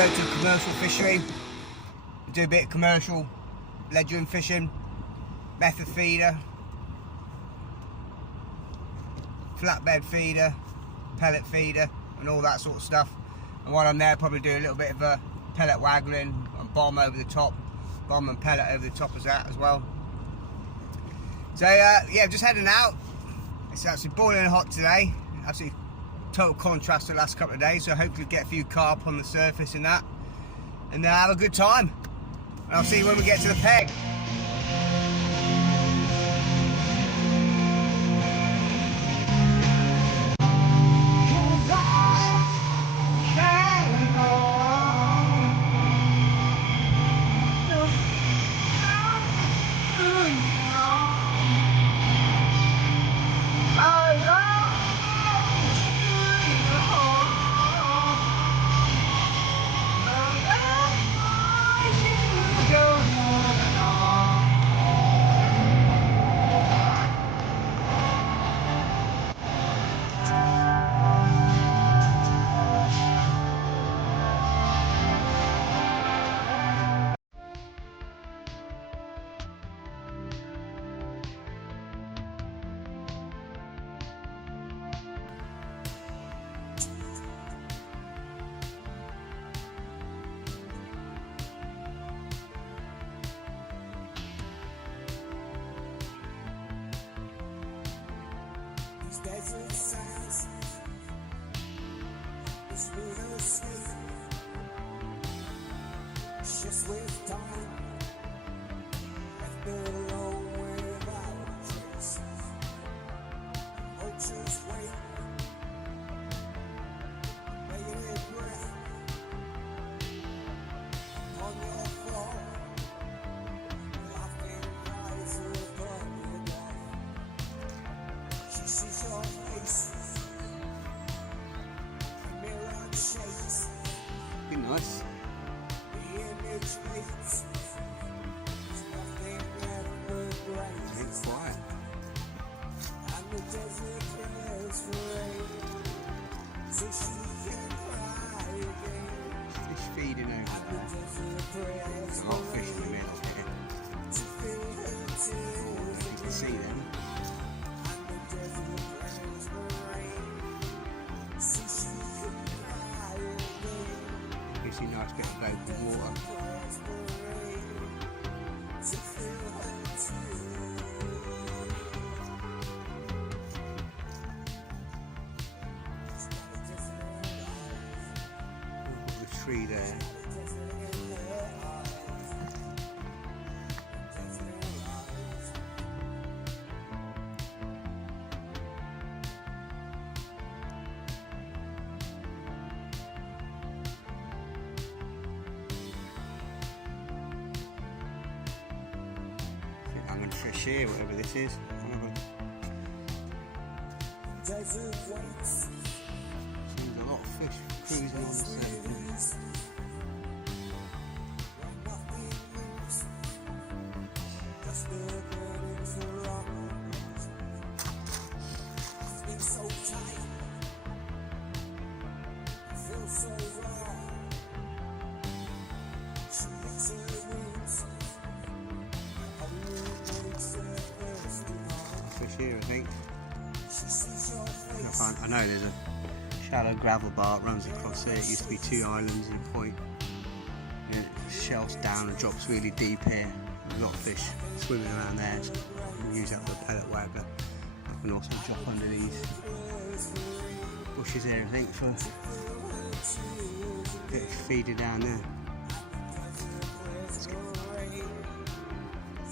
go to a commercial fishery, do a bit of commercial ledgering fishing, method feeder, flatbed feeder, pellet feeder, and all that sort of stuff. And while I'm there, probably do a little bit of a pellet waggling and bomb over the top, bomb and pellet over the top of that as well. So yeah, just heading out. It's actually boiling hot today. Absolutely total contrast to the last couple of days. So hopefully get a few carp on the surface and that, and have a good time. And I'll see you when we get to the peg. Desert sands, this river sleep, just with time, left alone without a trace. Vultures wait, bated breath on your floor, laughing eyes upon your death. She sees your face, a mirror shakes. Be nice. The image fades. There's nothing left but grace. It's quiet. And the desert prays for rain, so she can cry again. Fish feeding over And the there. desert prays There's a lot of for fish in the rain, middle here. to fill her tears You can see them. and the desert prays for rain, so she can cry again. You see a nice bit of open water. Prays for rain, to fill her tears. The tree there. I think I'm going to fish here, whatever this is. Desert waits. Seems a lot of fish cruising on the surface. Nothing moves, just the burdens around. It's been so tight, I feel so raw. She makes her wounds, only makes her thirsty heart. Fish here, I think. She sees your face. I know there's a shallow gravel bar that runs across here. It used to be two islands in a point. And it shelves down and drops really deep here. There's a lot of fish swimming around there. So you can use that for a pellet waggler. I can also drop under these bushes here, I think, for a bit of feeder down there.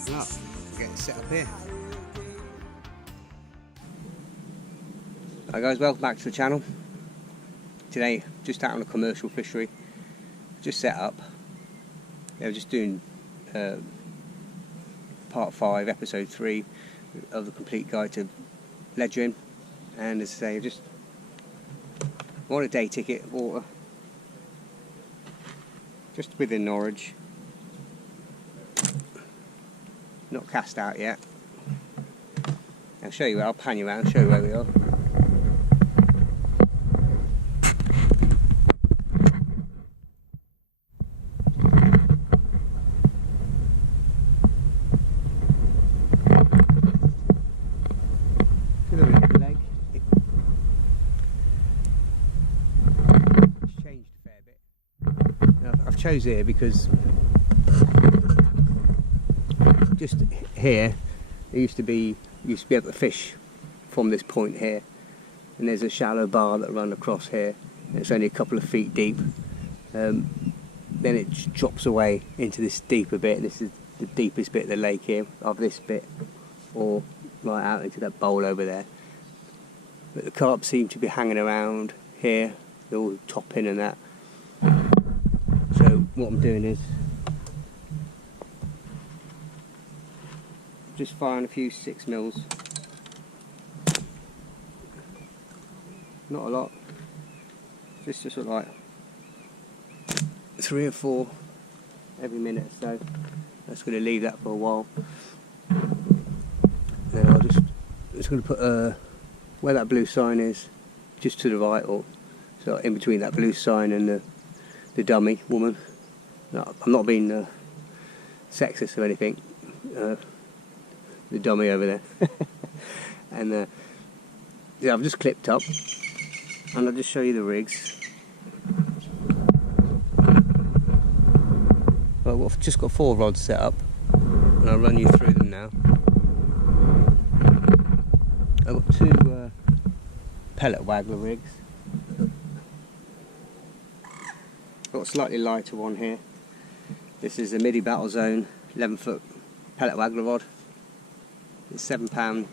Look, get it set up here. Hi guys, welcome back to the channel. Today, just out on a commercial fishery, just set up. We're just doing part 5, episode 3 of the complete guide to ledgering. And as I say, just want a day ticket, water, just within Norwich. Not cast out yet. I'll show you, I'll pan you around and show you where we are. chose here because just here there used to be able to fish from this point here, and there's a shallow bar that runs across here, and it's only a couple of feet deep. Then it drops away into this deeper bit. This is the deepest bit of the lake here, of this bit, or right out into that bowl over there. But the carp seem to be hanging around here, they're all topping and that. So what I'm doing is just firing a few 6mm. Not a lot, just sort of like 3 or 4 every minute or so. I'm just going to leave that for a while. Then I'll just going to put where that blue sign is, just to the right, or so in between that blue sign and the dummy woman. No, I'm not being sexist or anything. The dummy over there. And yeah, I've just clipped up, and I'll just show you the rigs. Well, I've just got 4 rods set up, and I'll run you through them now. I've got 2 pellet waggler rigs. I've got a slightly lighter one here. This is a midi battle zone 11-foot pellet waggler rod. It's 7-pound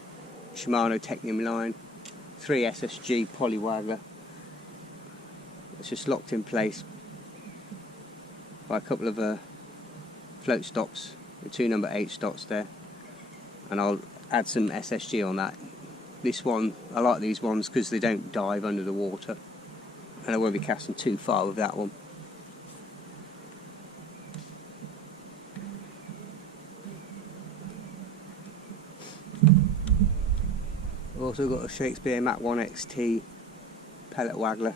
Shimano Technium line, 3 SSG poly waggler. It's just locked in place by a couple of float stops, the 2 number 8 stops there, and I'll add some SSG on that. This one, I like these ones because they don't dive under the water, and I won't be casting too far with that one. I've also got a Shakespeare Mach 1 XT pellet waggler.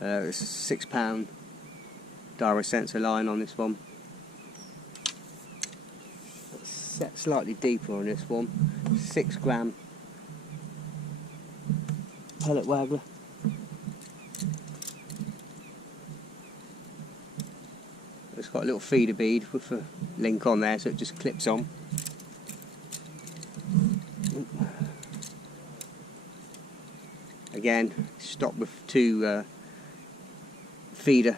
It's a 6-pound gyro sensor line on this one. It's set slightly deeper on this one. 6-gram pellet waggler. It's got a little feeder bead with a link on there, so it just clips on. Again, stop with 2 feeder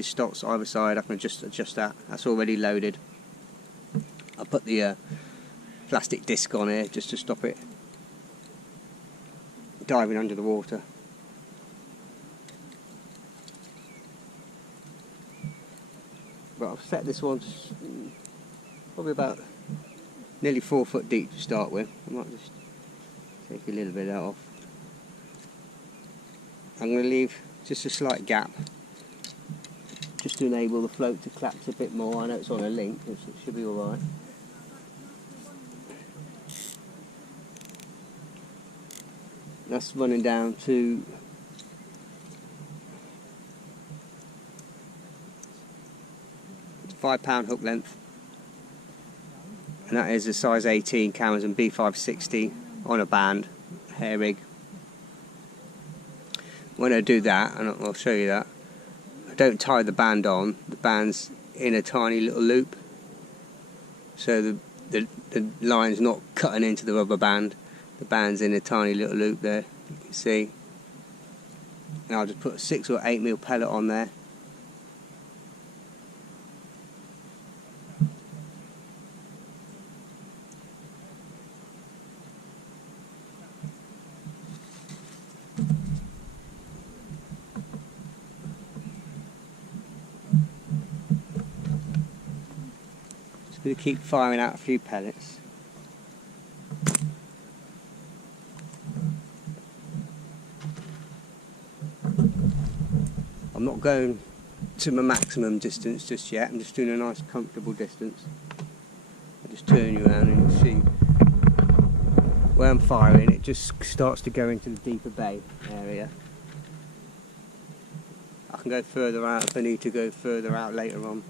stops either side. I can just adjust that. That's already loaded. I'll put the plastic disc on here just to stop it diving under the water. But I've set this one probably about nearly 4 foot deep to start with. I might just take a little bit out off. I'm going to leave just a slight gap just to enable the float to collapse a bit more. I know it's on a link, so it should be alright. That's running down to £5 hook length, and that is a size 18 Amazon B560 on a band hair rig. When I do that, and I'll show you that, I don't tie the band on. The band's in a tiny little loop, so the line's not cutting into the rubber band. The band's in a tiny little loop there, you can see. And I'll just put a 6 or 8mm pellet on there. Going to keep firing out a few pellets. I'm not going to my maximum distance just yet. I'm just doing a nice comfortable distance. I'll just turn you around and you'll see where I'm firing. It just starts to go into the deeper bay area. I can go further out if I need to go further out later on.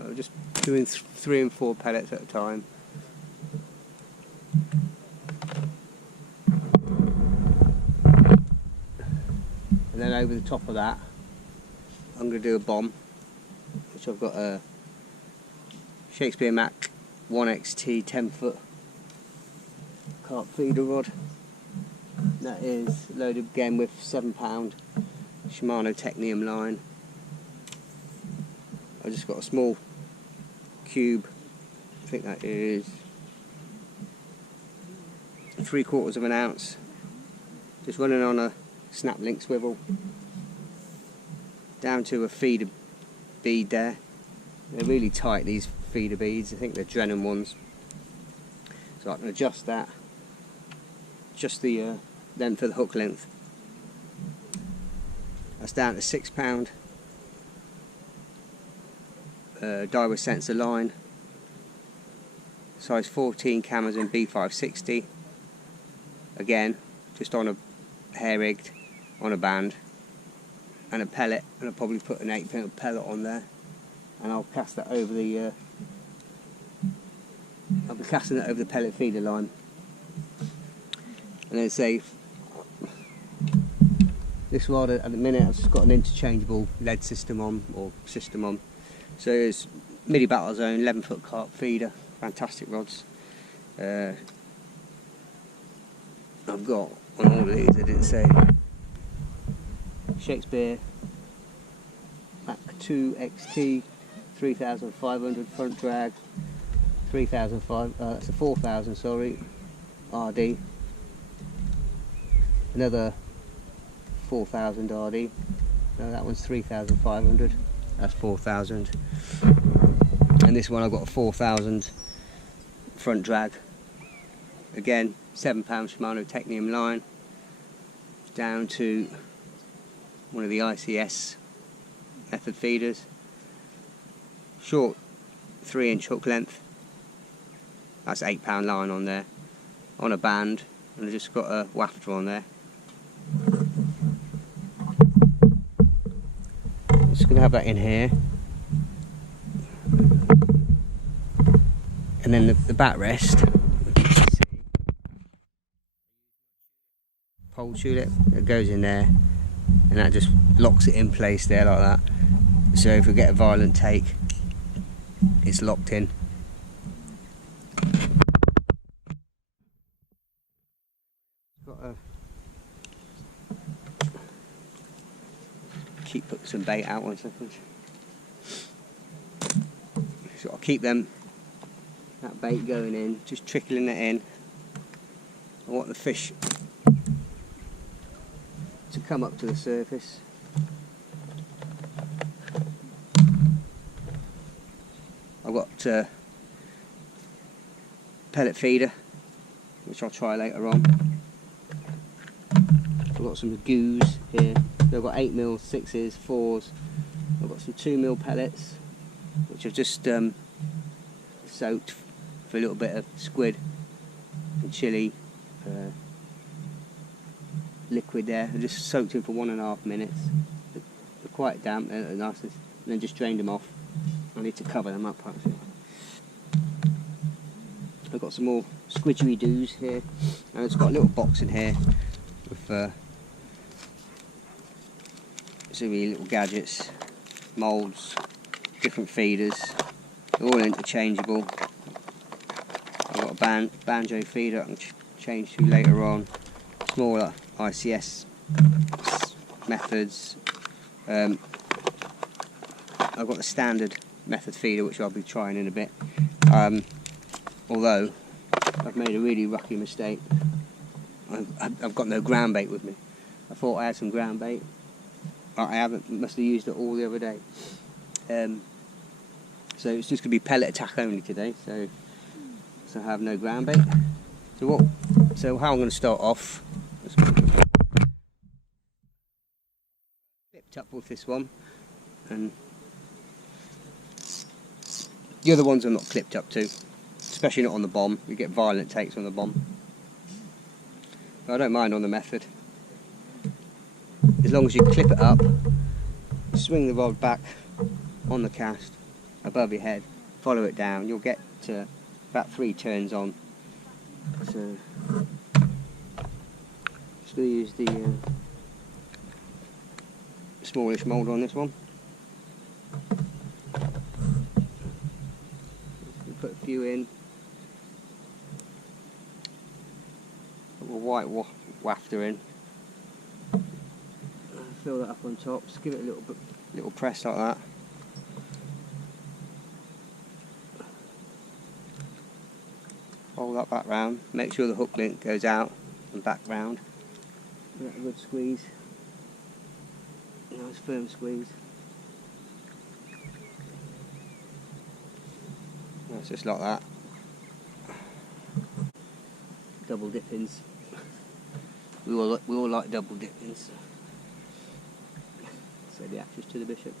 I'm just doing 3 and 4 pellets at a time. over the top of that, I'm going to do a bomb, which I've got a Shakespeare Mac 1XT 10-foot carp feeder rod. That is loaded again with 7-pound Shimano Technium line. I've just got a small cube, I think that is 3/4 of an ounce, just running on a snap link swivel down to a feeder bead there. They're really tight, these feeder beads. I think they're Drennan ones, so I can adjust that, just the length of the hook length. That's down to 6-pound Daiwa sensor line, size 14 cameras in B560. Again, just on a hair rigged on a band, and a pellet, and I'll probably put an 8-pound pellet on there, and I'll cast that over the I'll be casting that over the pellet feeder line. And then say this rod at the minute, I've just got an interchangeable lead system on, so it's midi battle zone 11-foot carp feeder, fantastic rods. I've got on all of these, I didn't say, Shakespeare Mac 2 XT 3500 front drag, 3005, that's a 4000, sorry, RD, another 4000 RD, no, that one's 3500, that's 4000, and this one I've got a 4000 front drag, again 7-pound Shimano Technium line, down to one of the ICS method feeders, short 3-inch hook length, that's 8-pound line on there, on a band, and I've just got a wafter on there. I'm just going to have that in here, and then the backrest, pole tulip, it goes in there, and that just locks it in place there like that, so if we get a violent take, it's locked in. Got to keep putting some bait out 1 second. So I'll keep that bait going in, just trickling it in. I want the fish to come up to the surface. I've got pellet feeder, which I'll try later on. I've got some goos here. So I've got 8mm, 6s, 4s. I've got some 2mm pellets, which I've just soaked for a little bit of squid and chili liquid there. I just soaked them for 1.5 minutes. They're quite damp, they're nice, and then just drained them off. I need to cover them up actually. I've got some more squidgery-doos here, and it's got a little box in here with so many little gadgets, moulds, different feeders, they're all interchangeable. I've got a banjo feeder I can change to later on, smaller ICS methods. I've got the standard method feeder, which I'll be trying in a bit, although I've made a really rookie mistake. I've got no ground bait with me. I thought I had some ground bait, but I haven't, must have used it all the other day. So it's just going to be pellet attack only today, so I have no ground bait. So how I'm going to start off, clipped up with this one, and the other ones I'm not clipped up to, especially not on the bomb. You get violent takes on the bomb. But I don't mind on the method, as long as you clip it up, swing the rod back on the cast above your head, follow it down, you'll get to about 3 turns on. So just going to use the smallish mould on this one. Put a few in. Put a white wafter in. Fill that up on top. Just give it a little press like that. Hold that back round. Make sure the hook link goes out and back round. Give that a good squeeze. Nice firm squeeze. That's just like that. Double dippings. We all like double dippings. Say the actress to the bishop.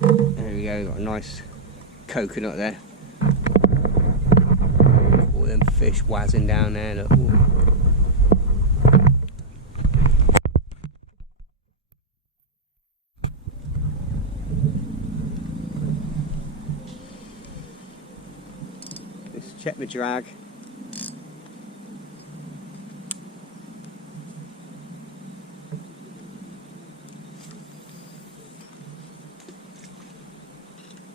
There we go, got a nice coconut there. All them fish wazzing down there, look. Ooh. Just check my drag.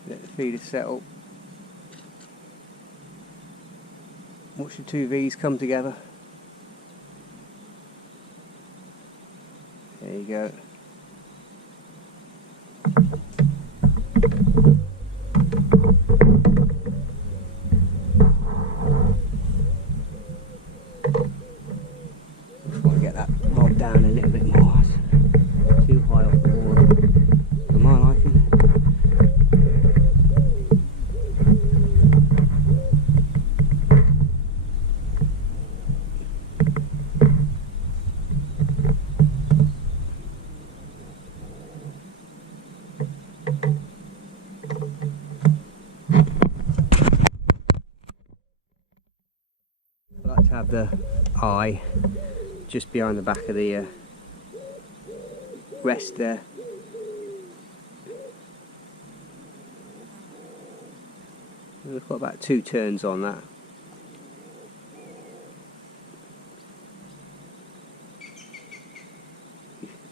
Let the feeder settle. Watch the two V's come together. There you go. Just want to get that rod down a little bit more. It's too high off the water for my liking. I like to have the eye just behind the back of the rest there. We've got about 2 turns on that.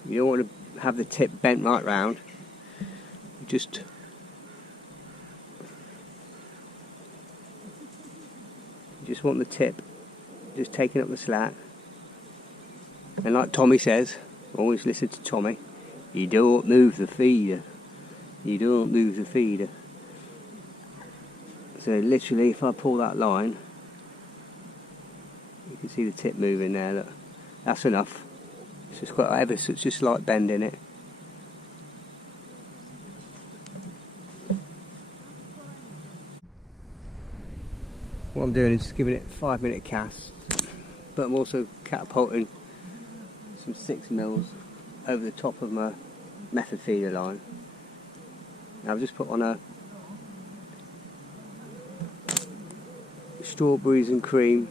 You don't want to have the tip bent right round. You just want the tip just taking up the slack. And like Tommy says, always listen to Tommy, you don't move the feeder. You don't move the feeder. So literally if I pull that line, you can see the tip moving there, look. That's enough. It's just quite ever so it's just slight bend in it. What I'm doing is just giving it 5-minute casts, but I'm also catapulting some 6mm over the top of my method feeder line. Now I've just put on a strawberries and cream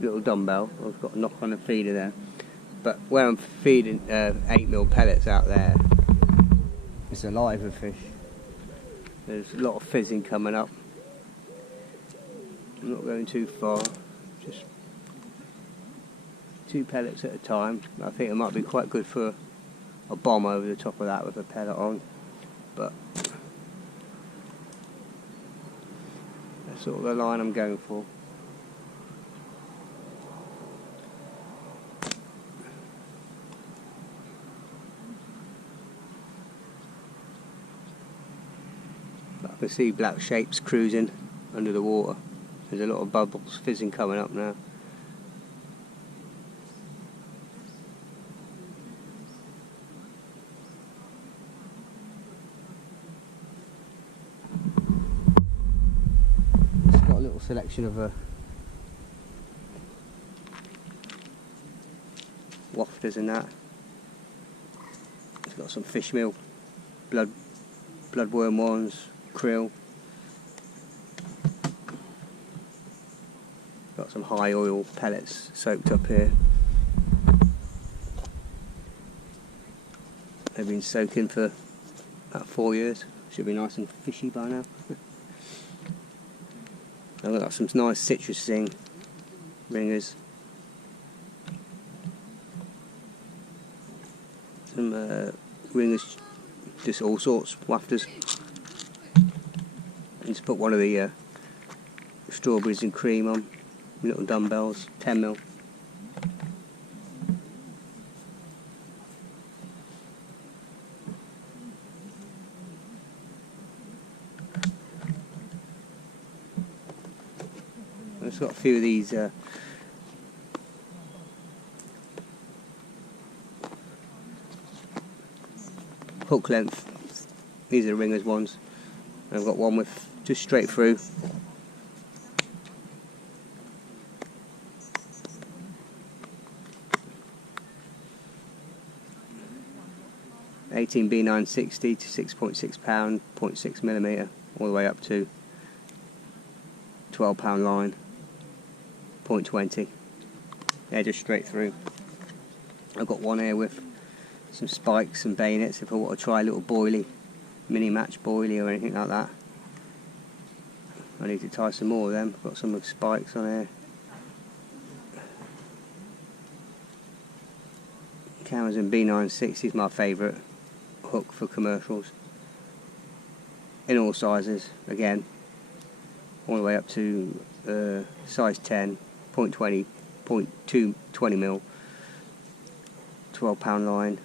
little dumbbell. I've got a knock on the feeder there, but where I'm feeding 8mm pellets out there, it's a liver fish. There's a lot of fizzing coming up. I'm not going too far, just 2 pellets at a time. I think it might be quite good for a bomb over the top of that with a pellet on, but that's sort of the line I'm going for. I can see black shapes cruising under the water. There's a lot of bubbles fizzing coming up now. It's got a little selection of wafters in that. It's got some fish meal, bloodworm ones, krill. Got some high oil pellets soaked up here. They've been soaking for about 4 years. Should be nice and fishy by now. I've got some nice citrusing ringers. some ringers, just all sorts, wafters. And just put one of the strawberries and cream on, little dumbbells, 10mm. I've just got a few of these hook length. These are the ringers ones. I've got one with just straight through. (18B 960 to 6.6 pound, 0.6mm, all the way up to 12 pound line, 0.20. Yeah, just straight through. I've got one here with some spikes and bayonets if I want to try a little boilie, mini match boilie or anything like that. I need to tie some more of them. I've got some with spikes on here. Amazon B960 is my favourite hook for commercials. In all sizes, again, all the way up to size 10, 0.20, 0.220mm, 12 pound line,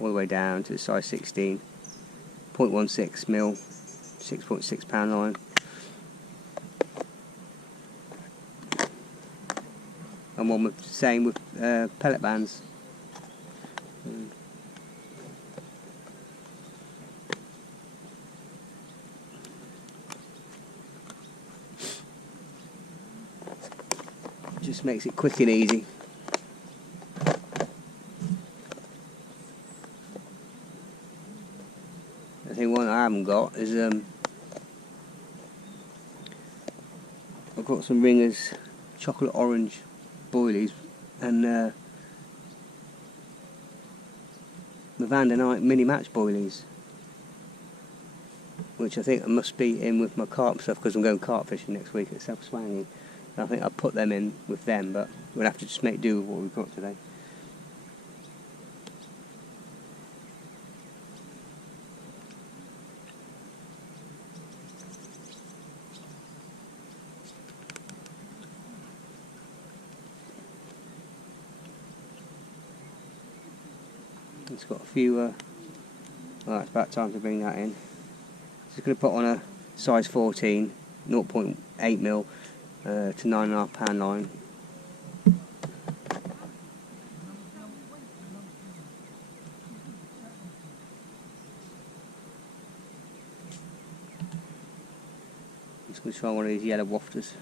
all the way down to size 16, 0.16mm, 6.6 pound line. And one with same with pellet bands. Just makes it quick and easy. I think one I haven't got is I've got some ringers, chocolate orange boilies, and the Van der Night mini match boilies, which I think I must be in with my carp stuff because I'm going carp fishing next week at South Swanging. I think I'll put them in with them, but we'll have to just make do with what we've got today. It's got a few, well, it's about time to bring that in. Just going to put on a size 14, 0.8mm to 9.5 pound line. Just going to try one of these yellow wafters.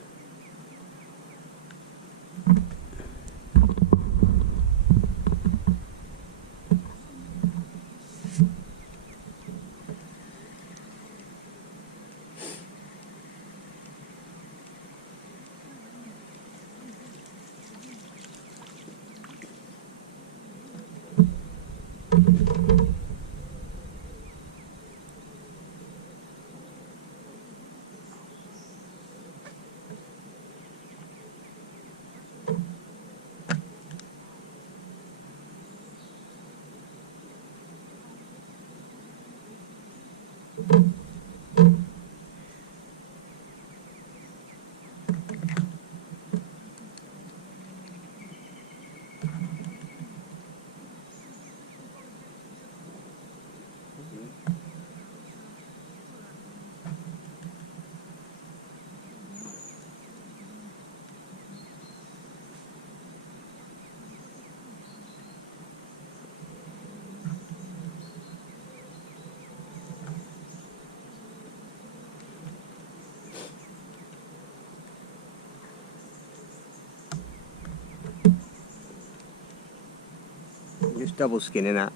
Just double skinning that.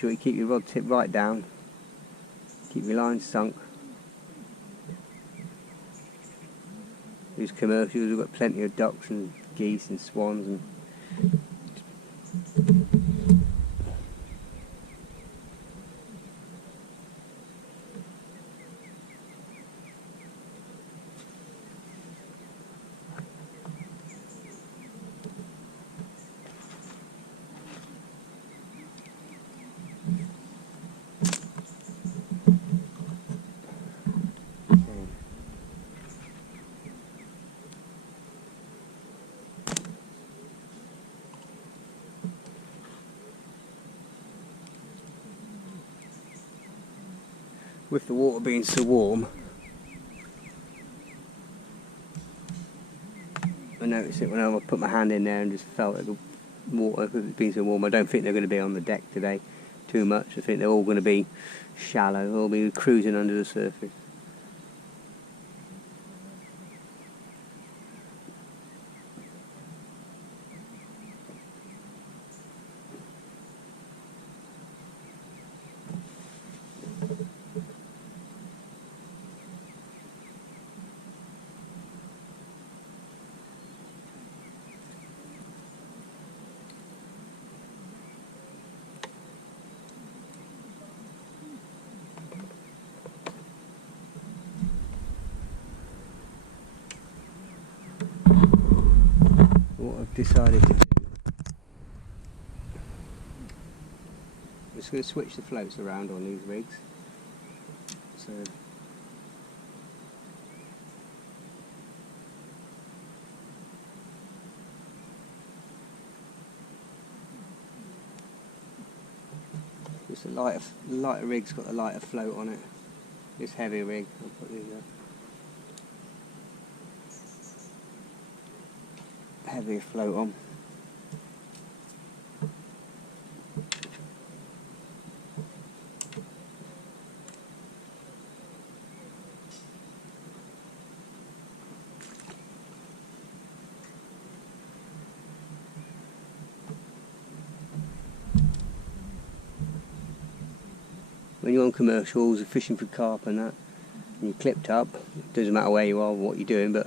Make sure you keep your rod tip right down, keep your line sunk. These commercials, we've got plenty of ducks and geese and swans and with the water being so warm, I noticed it when I put my hand in there and just felt it, the water, because it's been so warm. I don't think they're going to be on the deck today too much. I think they're all going to be shallow, they'll be cruising under the surface. What I've decided to do, I'm just going to switch the floats around on these rigs. So just the lighter rig's got the lighter float on it. This heavy rig, I'll put the heavier float on. When you're on commercials, fishing for carp and that, and you're clipped up, it doesn't matter where you are or what you're doing, but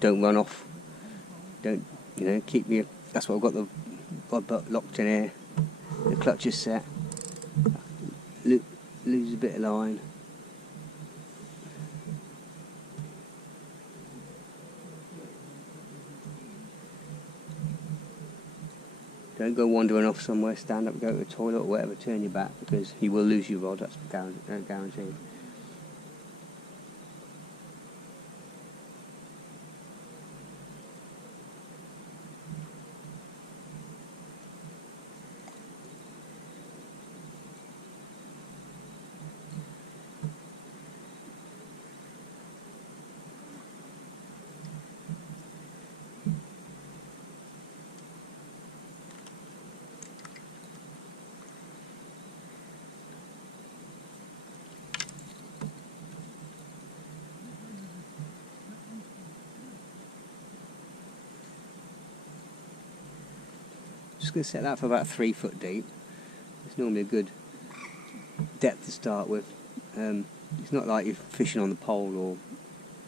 don't run off. Don't, keep your, that's why I've got the rod butt locked in here, the clutch is set, lose a bit of line. Don't go wandering off somewhere, stand up, go to the toilet or whatever, turn your back, because you will lose your rod, that's guaranteed. Just going to set that for about 3 foot deep. It's normally a good depth to start with. It's not like you're fishing on the pole, or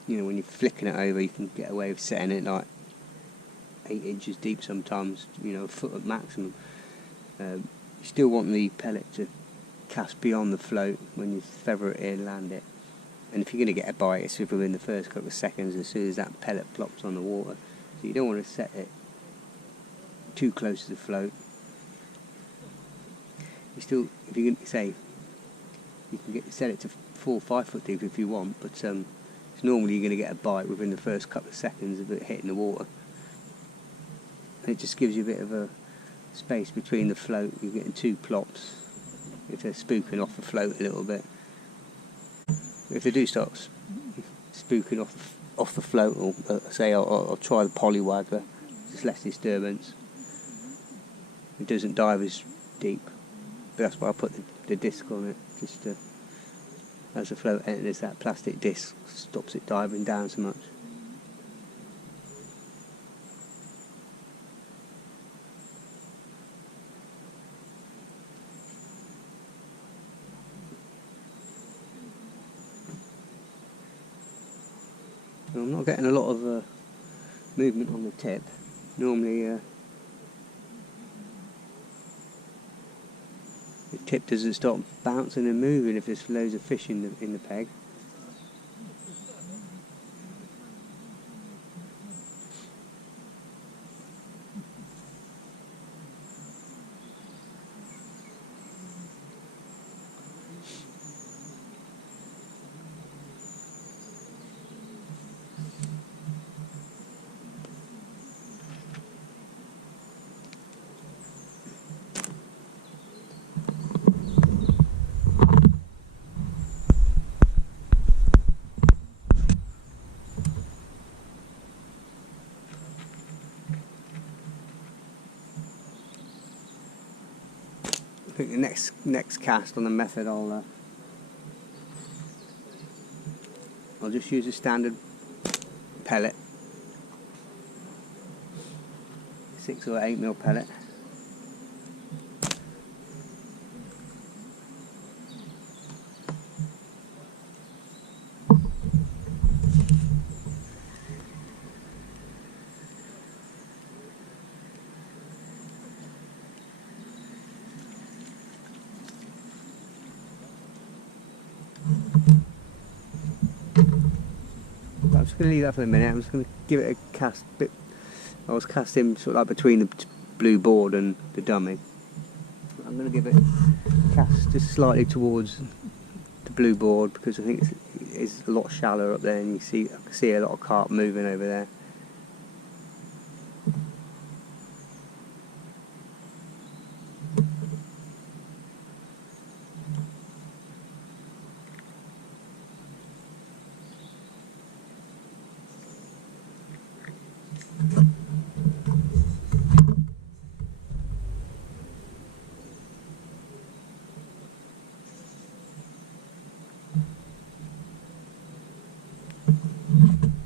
when you're flicking it over, you can get away with setting it like 8 inches deep sometimes, a foot at maximum. You still want the pellet to cast beyond the float when you feather it in, land it. And if you're going to get a bite, it's within the first couple of seconds as soon as that pellet plops on the water. So you don't want to set it too close to the float. You still, if you can say, you can set it to 4 or 5 foot deep if you want, but it's normally you're going to get a bite within the first couple of seconds of it hitting the water. And it just gives you a bit of a space between the float. You're getting 2 plops if they're spooking off the float a little bit. If they do start spooking off the float, or say I'll try the poly waggler, there's less disturbance. It doesn't dive as deep, but that's why I put the disc on it, just to, as the float enters, that plastic disc stops it diving down so much. Well, I'm not getting a lot of movement on the tip. Normally the tip doesn't stop bouncing and moving if there's loads of fish in the peg. I think the next cast on the method I'll just use a standard pellet, 6 or 8mm pellet. I'm just going to leave that for a minute. I'm just going to give it a cast. I was casting sort of like between the blue board and the dummy. I'm going to give it a cast just slightly towards the blue board because I think it's a lot shallower up there, and I can see a lot of carp moving over there.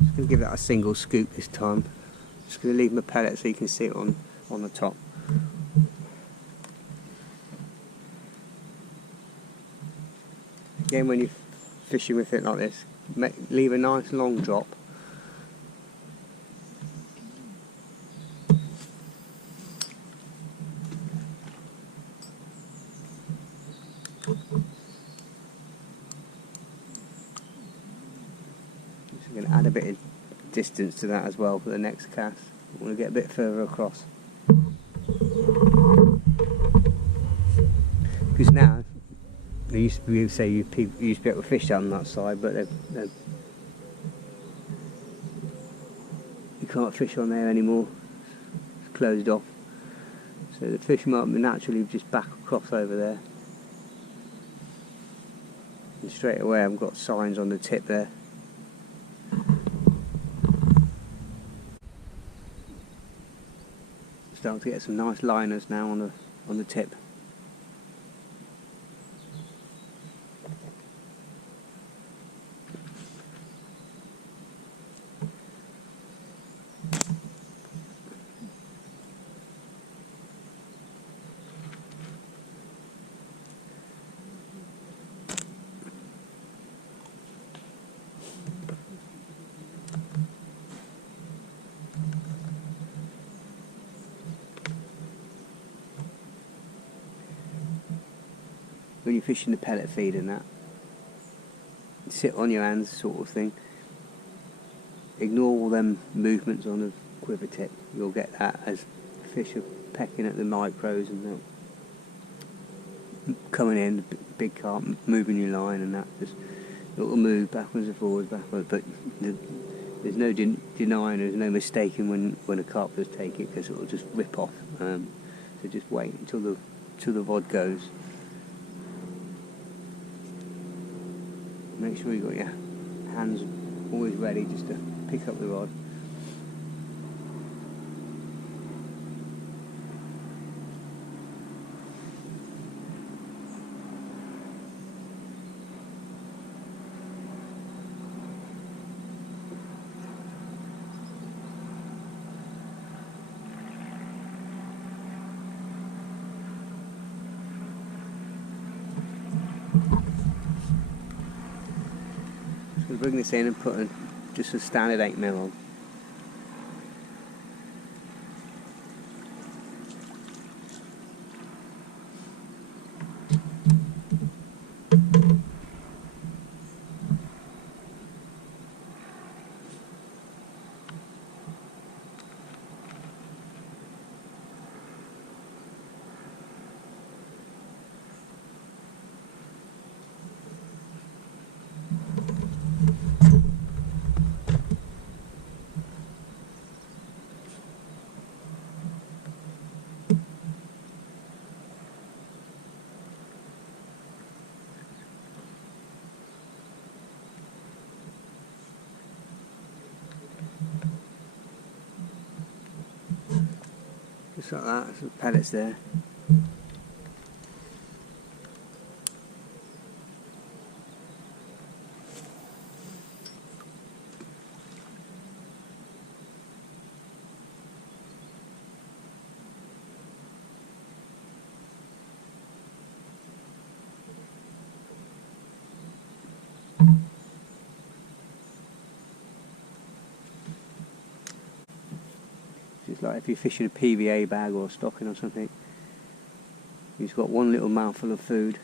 Just going to give that a single scoop this time. Just going to leave my pellet so you can see it on the top. Again, when you're fishing with it like this, leave a nice long drop. I'm going to add a bit of distance to that as well for the next cast. I want to get a bit further across. Because now, they used to be able to say you used to be able to fish down that side, but you can't fish on there anymore. It's closed off. So the fish might naturally just back across over there. And straight away I've got signs on the tip there. Starting to get some nice liners now on the tip. When you're fishing the pellet feed and that, sit on your hands sort of thing. Ignore all them movements on the quiver tip. You'll get that as fish are pecking at the micros and they're coming in, big carp, moving your line and that. Just it'll move backwards and forwards, but there's no denying, there's no mistaking when a carp does take it, because it'll just rip off. So just wait until the rod goes. Make sure you've got your hands always ready just to pick up the rod. Bring this in and put just a standard 8mm. Just like that, some pellets there. Just like if you're fishing a PVA bag or stocking or something, you've got one little mouthful of food,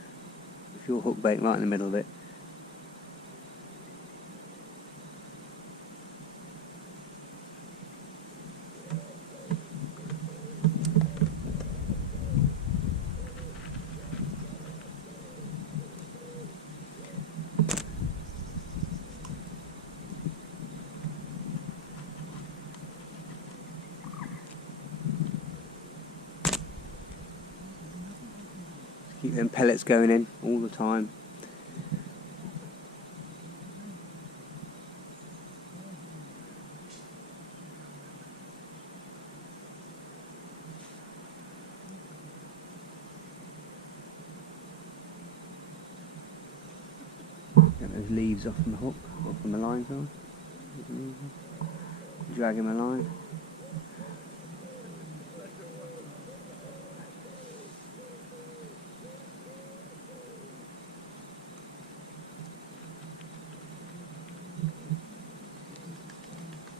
with your hook bait right in the middle of it. Keep them pellets going in all the time. Get those leaves off from the hook, or from the lines on. Dragging the line.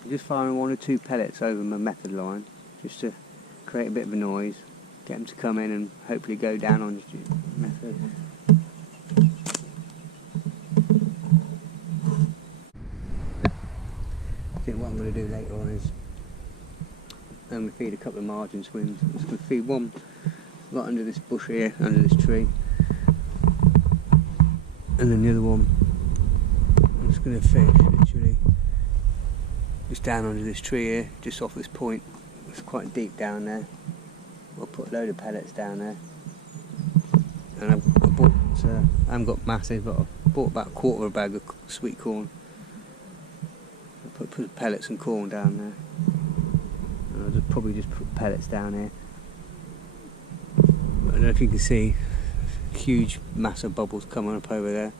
Just firing 1 or 2 pellets over my method line, just to create a bit of a noise, get them to come in and hopefully go down on your method. I think what I'm going to do later on is I'm going to feed a couple of margin swims. I'm just going to feed one right under this bush here, under this tree, and then the other one I'm just going to fish literally just down under this tree here, just off this point. It's quite deep down there. I'll put a load of pellets down there. And I bought, I haven't got massive, but I bought about a quarter of a bag of sweet corn. I put pellets and corn down there. And I'll probably just put pellets down here. I don't know if you can see, a huge mass of bubbles coming up over there.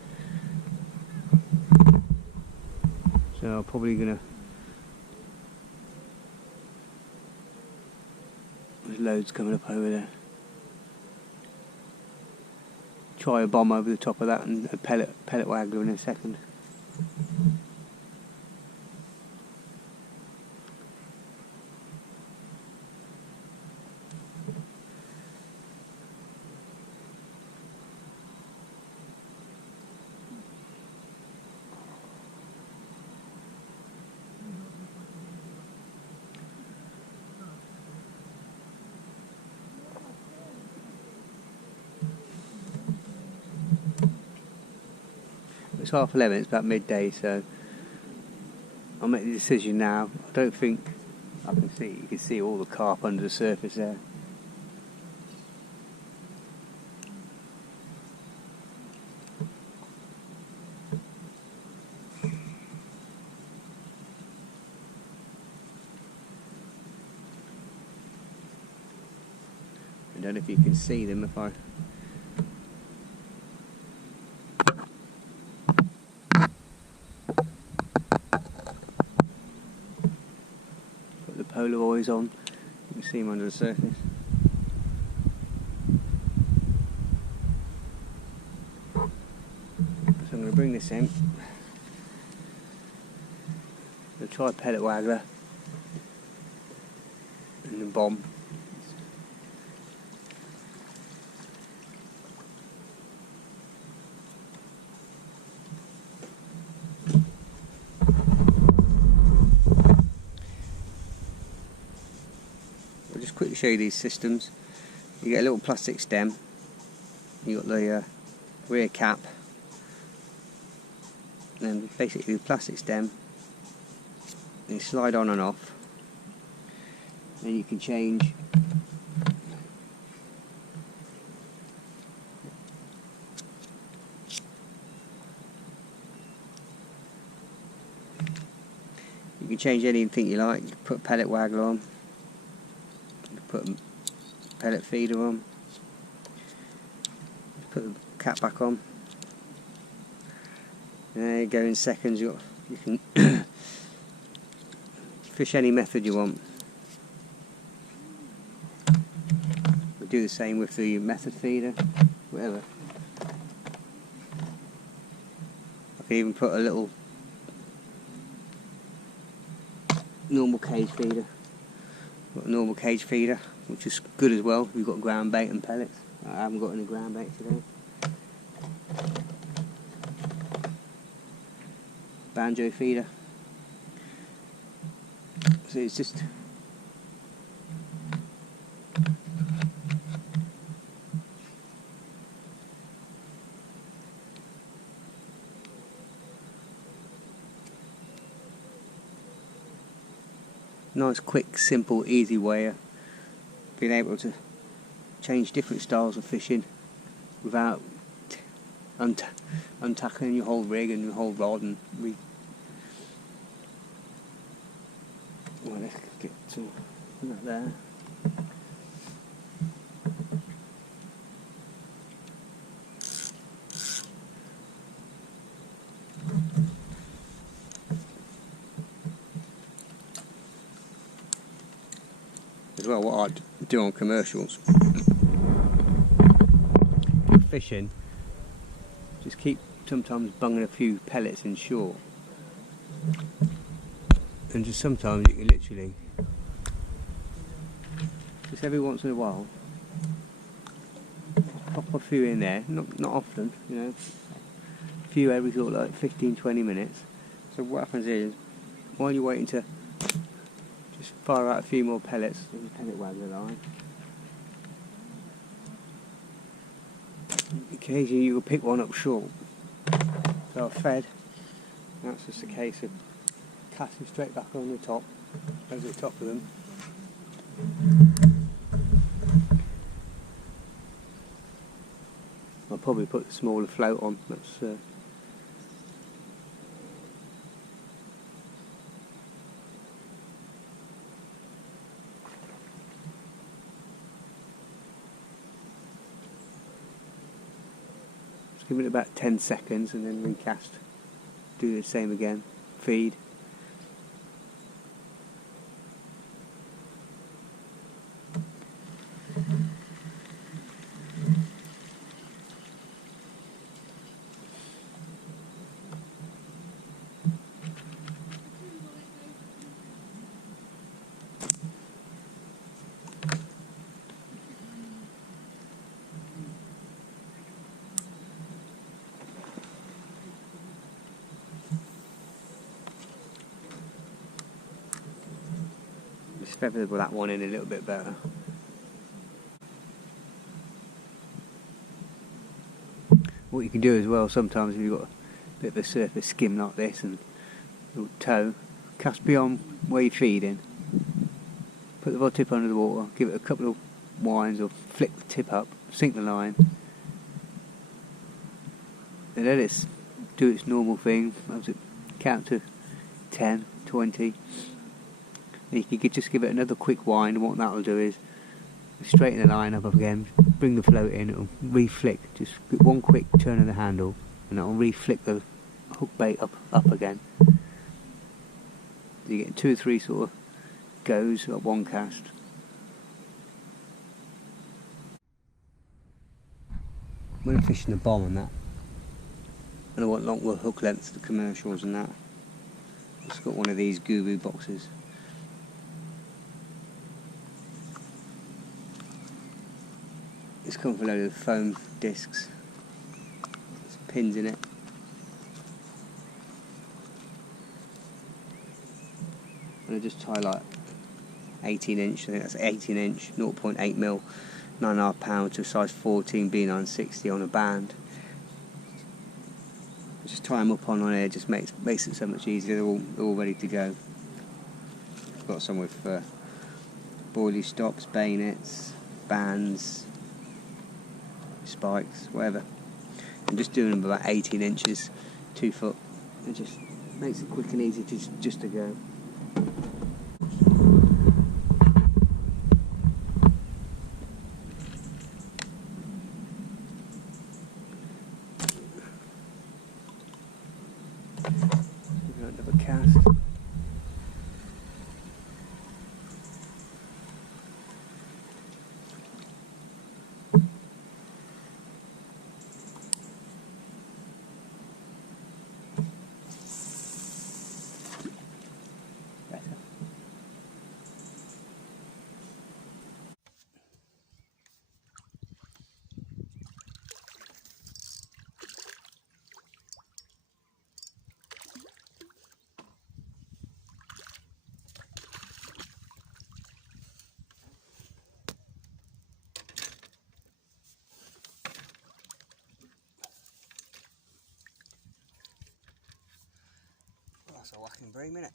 So I'm probably going to, there's loads coming up over there. Try a bomb over the top of that and a pellet waggler in a second. It's 11:30, it's about midday, so I'll make the decision now. I don't think I can see, you can see all the carp under the surface there. I don't know if you can see them if I... polar buoys on, you can see them under the surface. So I'm going to bring this in I'll try pellet waggler and the bomb. I'll just quickly show you these systems. You get a little plastic stem, you got the rear cap, and then basically the plastic stem, you slide on and off, and you can change anything you like. You can put a pellet waggler on, you can put a pellet feeder on, put the cap back on, and there you go. In seconds you can fish any method you want. We'll do the same with the method feeder, whatever. I can even put a little normal cage feeder. Got a normal cage feeder, which is good as well. We've got ground bait and pellets. I haven't got any ground bait today. Banjo feeder. So it's just nice, quick, simple, easy way of being able to change different styles of fishing without untackling your whole rig and your whole rod. And well, let's get to that there. As well, what I'd do on commercials, fishing, just keep sometimes bunging a few pellets in shore, and just sometimes you can literally, just every once in a while, pop a few in there, not often, you know, a few every sort of like 15-20 minutes. So what happens is, while you're waiting to just fire out a few more pellets, there's a pellet waggler line. Occasionally you will pick one up short. So I've fed. That's just a case of casting straight back on the top, over the top of them. I'll probably put the smaller float on. That's give it about 10 seconds and then recast. Do the same again. Feed. Feather that one in a little bit better. What you can do as well, sometimes if you've got a bit of a surface skim like this and a little toe, cast beyond where you're feeding, put the rod tip under the water, give it a couple of winds or flick the tip up, sink the line, and let it do its normal thing, count to 10, 20. You can just give it another quick wind, and what that will do is straighten the line up again, bring the float in, it'll re-flick, just one quick turn of the handle and it'll re-flick the hook bait up again. You get 2 or 3 sort of goes at one cast. When I'm fishing the bomb and that, and I want longer hook lengths for the commercials and that, It's got one of these guru boxes. It's come with a load of foam discs. There's pins in it. And I just tie like 18 inch, I think that's 18 inch, 0.8 mil, 9.5 pound to a size 14 B960 on a band. Just tie them up on here, just makes it so much easier. They're all ready to go. I've got some with boilies, stops, bayonets, bands, spikes, whatever. I'm just doing them about 18 inches, 2 foot. It just makes it quick and easy just to go. Another cast. Better. That's a whacking bream, innit?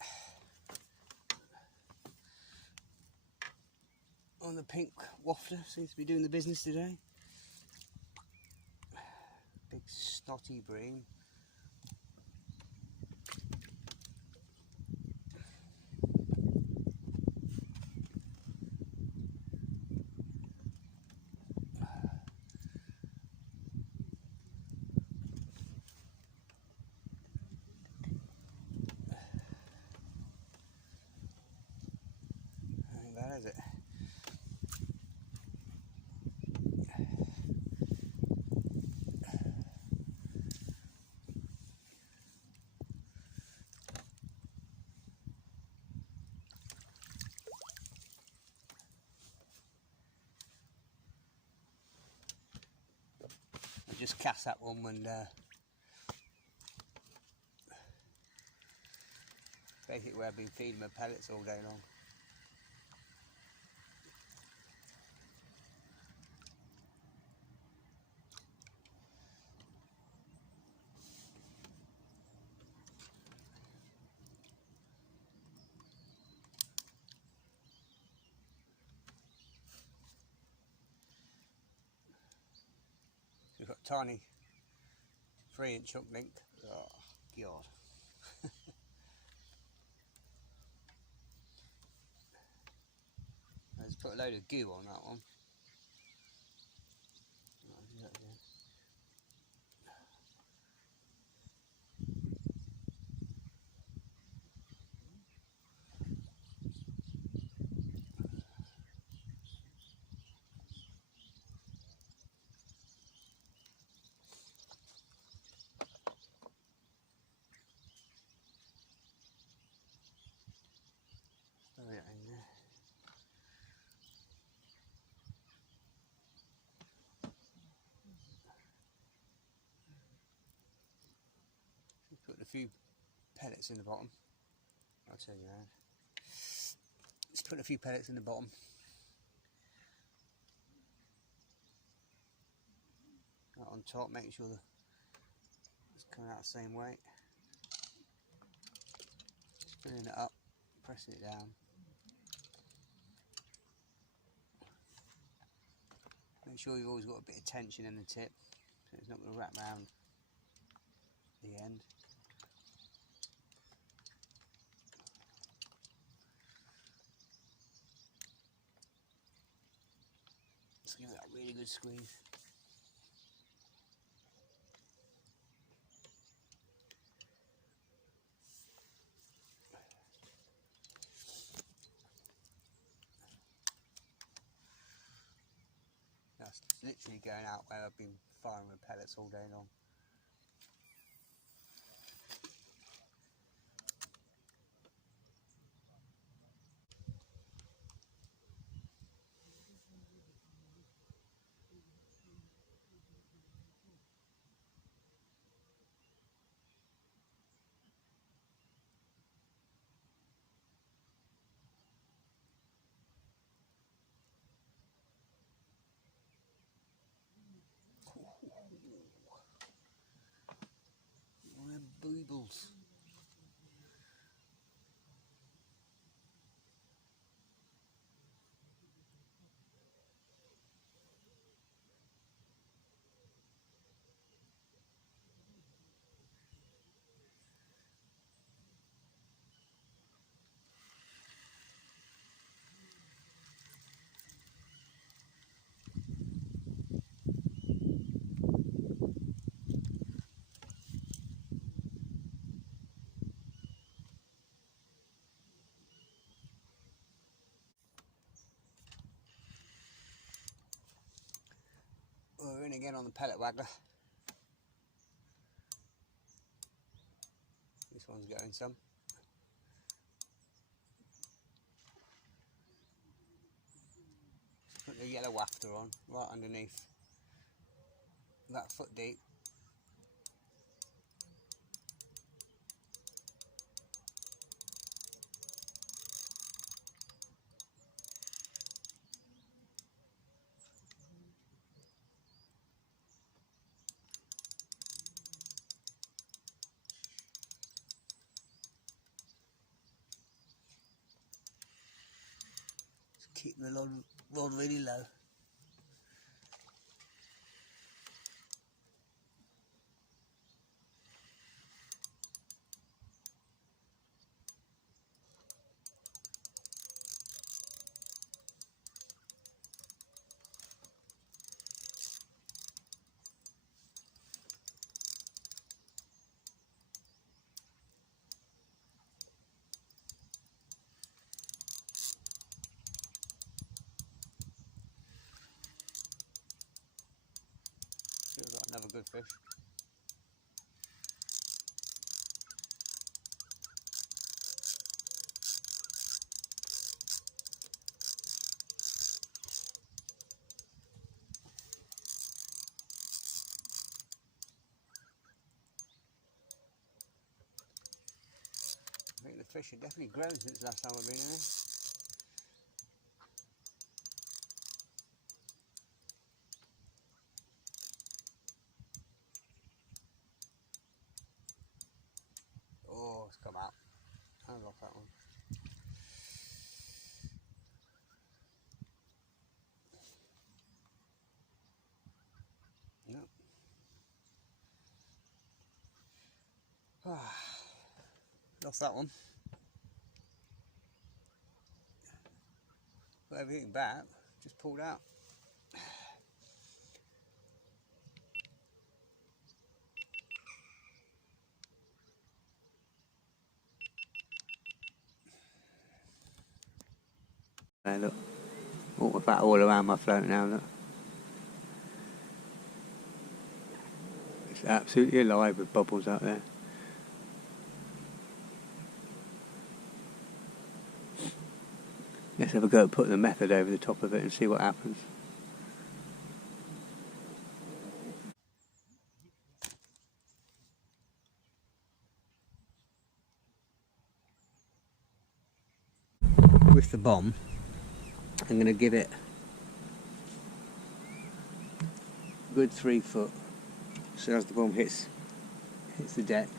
On the pink wafter, seems to be doing the business today. Big snotty bream. Ain't bad, is it? I just cast that one when basically where I've been feeding my pellets all day long. We've got tiny 3-inch hook link. Oh god. Let's put a load of goo on that one. I'll do that again. Throw it in there. Put a few pellets in the bottom. I'll tell you that. Just put a few pellets in the bottom. Right on top, making sure it's coming out the same way. Just filling it up, pressing it down. Make sure you've always got a bit of tension in the tip, so it's not going to wrap around the end. Just give it a really good squeeze. That's literally going out where I've been firing with pellets all day long. cables. We're in again on the pellet waggler. This one's getting some. Put the yellow wafter on right underneath, about a foot deep. Keep the rod really low. Feels like another good fish. I think the fish have definitely grown since the last time I've been in there. Oh, it's come out. I love that one. Nope. Lost that one. Got everything back, just pulled out. Hey, look, water fat all around my float now, look. It's absolutely alive with bubbles out there. Let's have a go at putting the method over the top of it and see what happens. With the bomb, I'm going to give it a good 3 foot, so as the bomb hits the deck,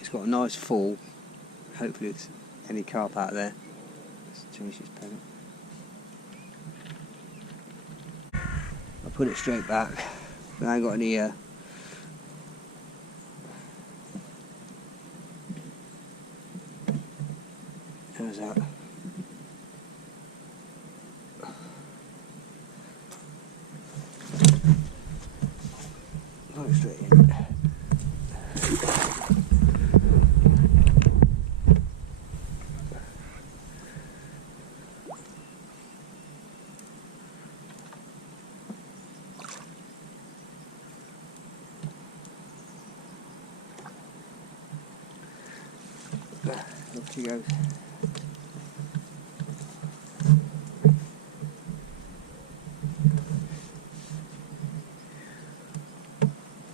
it's got a nice fall. Hopefully it's any carp out there. Let's change this pellet. I'll put it straight back, but I ain't got any how's that? Put it straight in. Off she goes.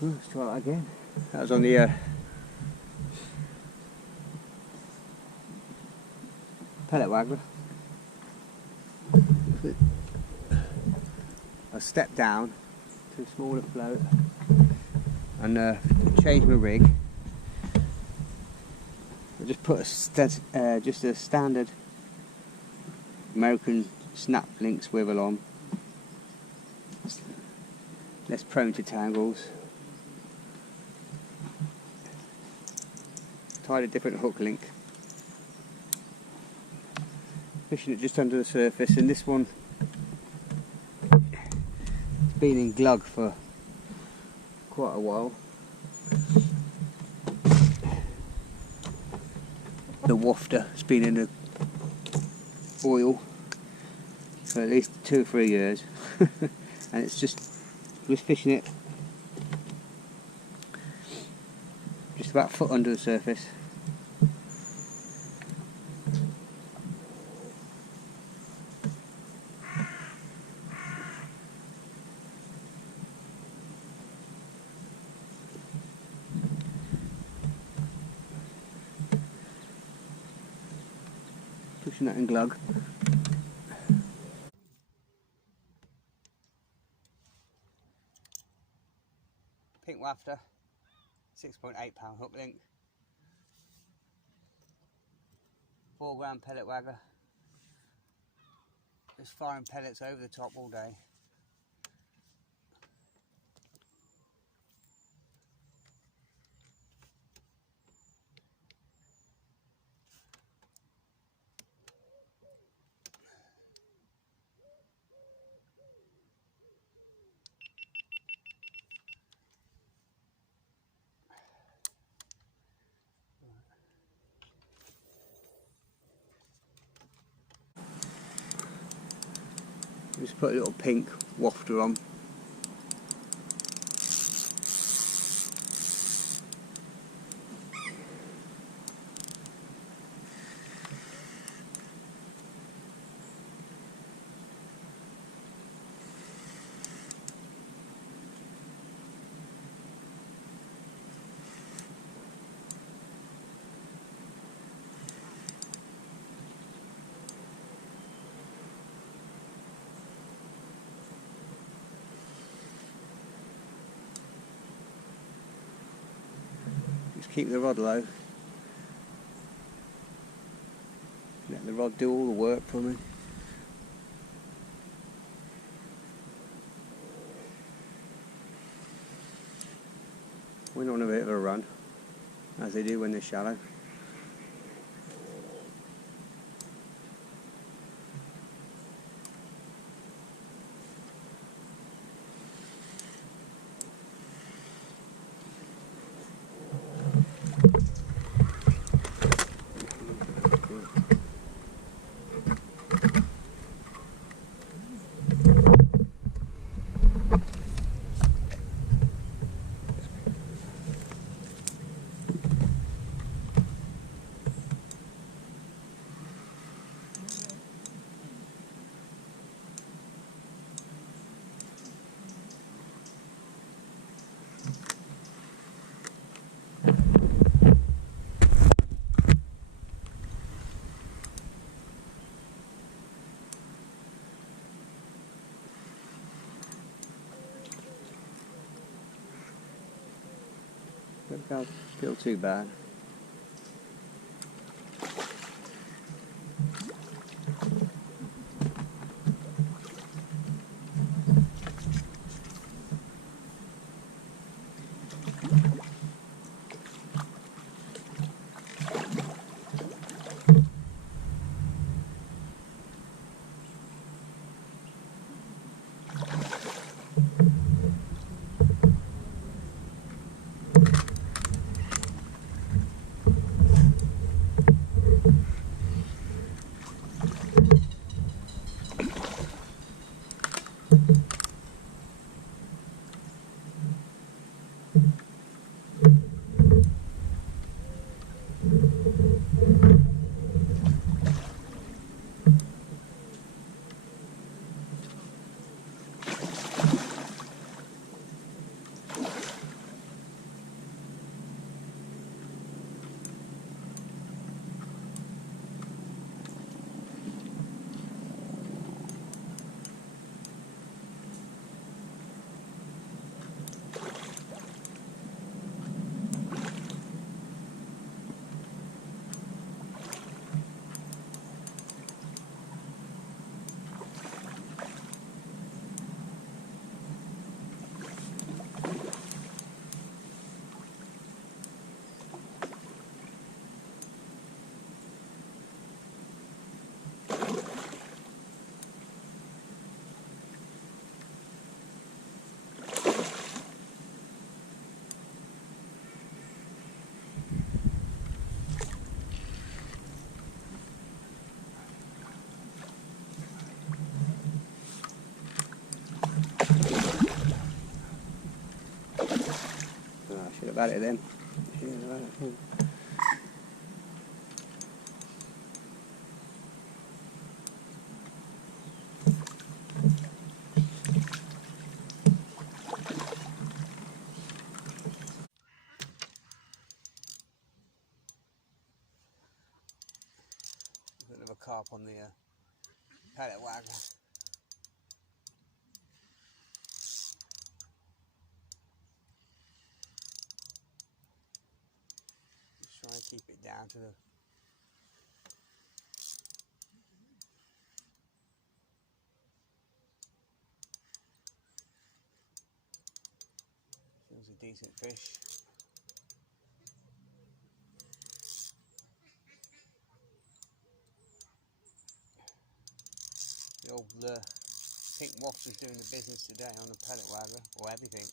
Let's try that again. That was on the pellet waggler. I stepped down to a smaller float. and change my rig. I just put just a standard American snap link swivel on, less prone to tangles. Tied a different hook link, fishing it just under the surface, and this one has been in glug for quite a while. The wafter has been in the oil for at least 2 or 3 years and it's just fishing it just about a foot under the surface. Pushing that in glug. Pink wafter, 6.8 pound hook link, 4 gram pellet waggler, just firing pellets over the top all day. Just put a little pink wafter on. Just keep the rod low. Let the rod do all the work for me. Went on a bit of a run, as they do when they're shallow. Don't feel too bad. Should have had it then. Should have had it. A bit of a carp on the pellet waggler. Just try and keep it down to the feels a decent fish. The old pink wafters doing the business today on the pellet waggler, or everything.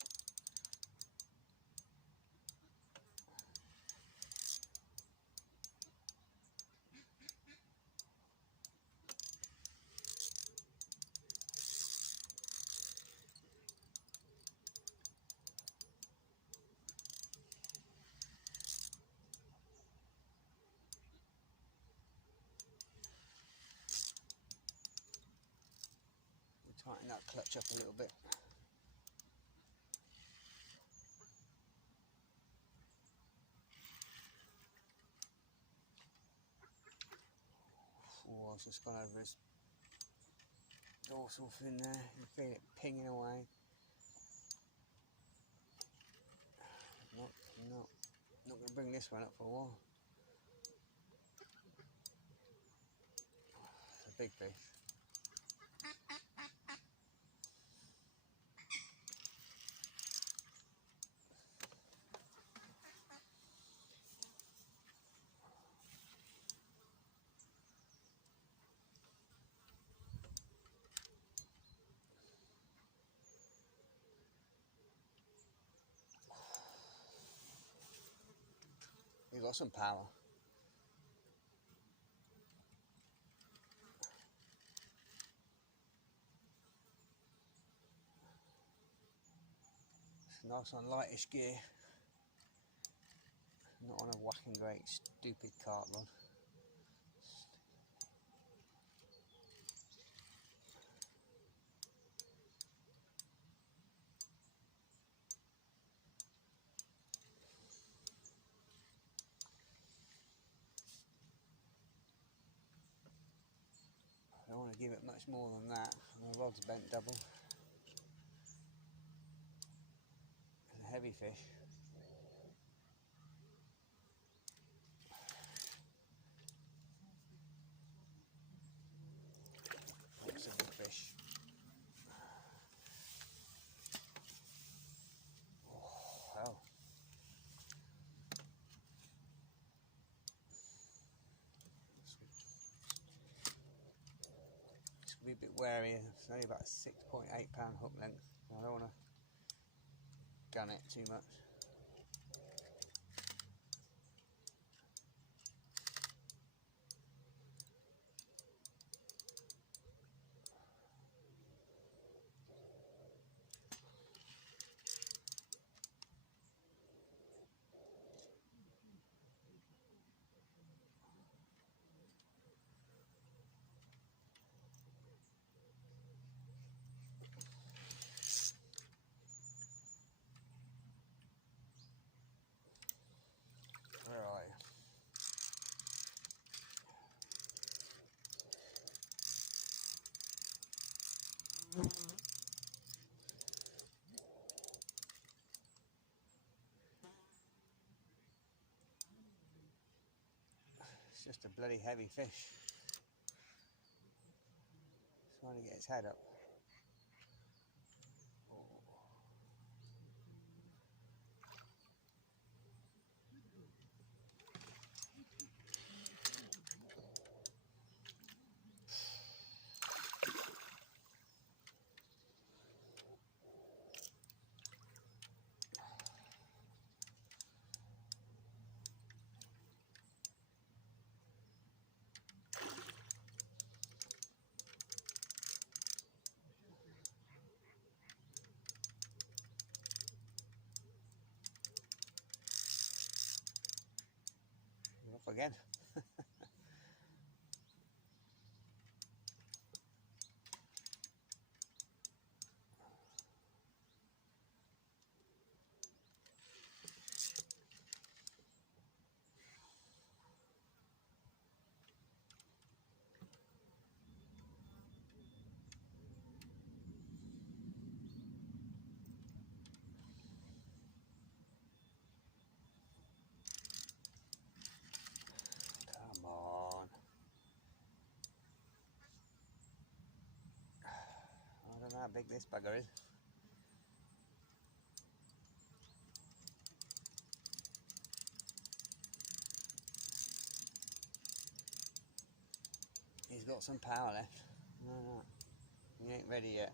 Tighten that clutch up a little bit. Oh, it's just gone over his dorsal fin there. You feel it pinging away. Not going to bring this one up for a while. It's a big fish. He's got some power. It's nice on lightish gear. Not on a whacking great stupid carp rod. I don't want to give it much more than that. My rod's bent double. And a heavy fish. It's a big fish. Oh, hell. Just be a bit wary. It's only about a 6.8 pound hook length. I don't want to gun it too much. Where are you? It's just a bloody heavy fish. Trying to get his head up. off again. Come on. I don't know how big this bugger is. He's got some power left. No, he ain't ready yet.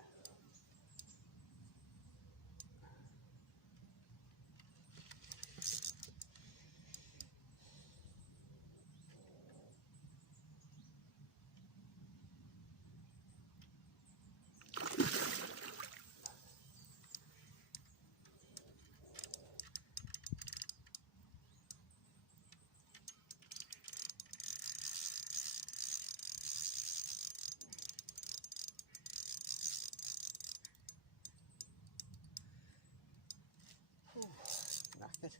Knackered.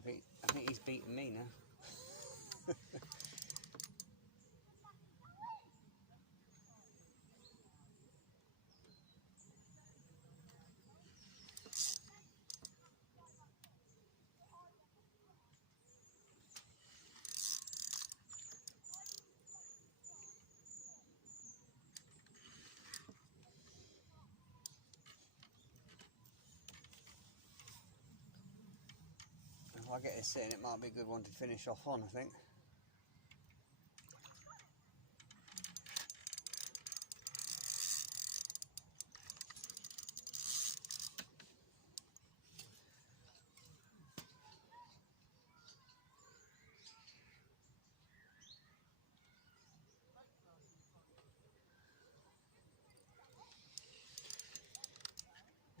I think he's beating me now. If I get this sitting, it might be a good one to finish off on, I think.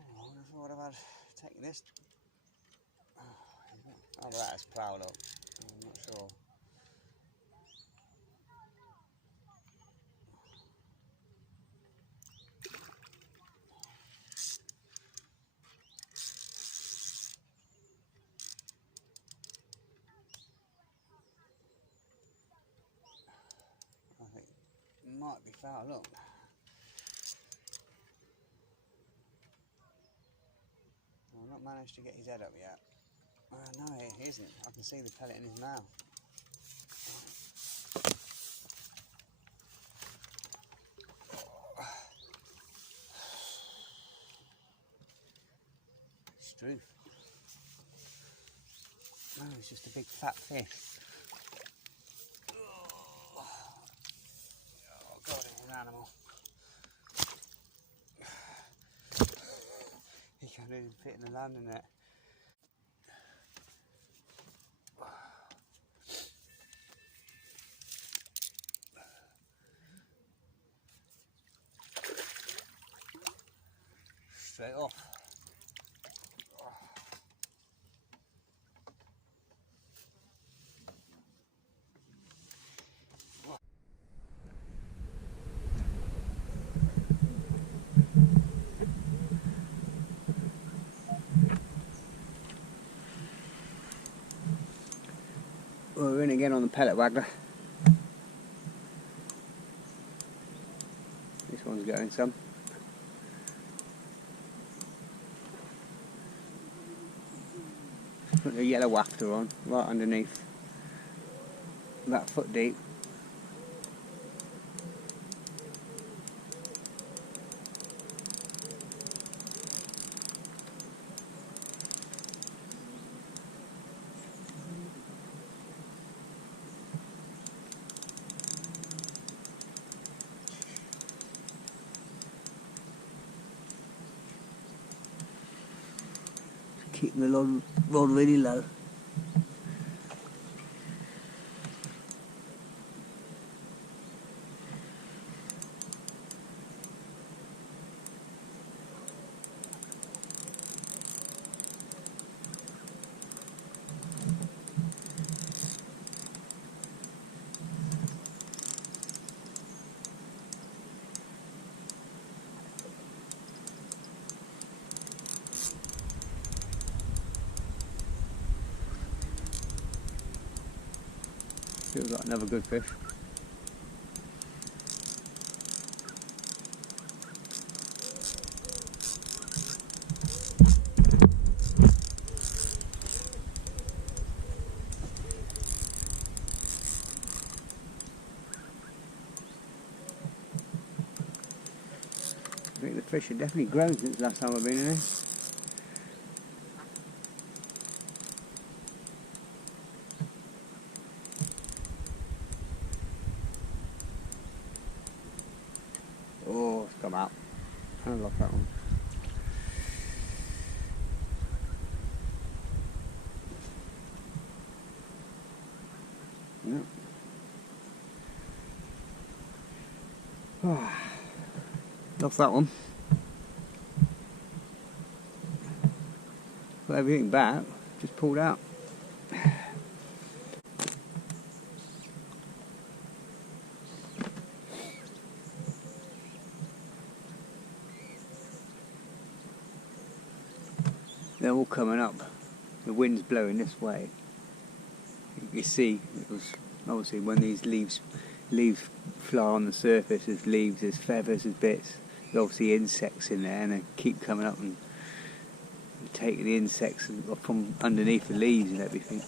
Oh, I wonder if I would have had taken this. Oh, that is ploughed up. I'm not sure. I think it might be fouled up. I've not managed to get his head up yet. No, he isn't. I can see the pellet in his mouth. Struth. No, it's just a big fat fish. Oh God, it's an animal. He can't even fit in the landing net. Straight off. Well, we're in again on the pellet waggler. This one's going some. Put the yellow wafter on, right underneath, about a foot deep. Keeping the rod really low. Feels like another good fish. I think the fish have definitely grown since last time I've been in here. Oh, it's come out. I love that one. Yeah. Oh, love that one. Got everything back, just pulled out. They're all coming up. The wind's blowing this way. You see, it was obviously when these leaves fly on the surface, there's leaves, there's feathers, there's bits. There's obviously insects in there, and they keep coming up and taking the insects from underneath the leaves and everything.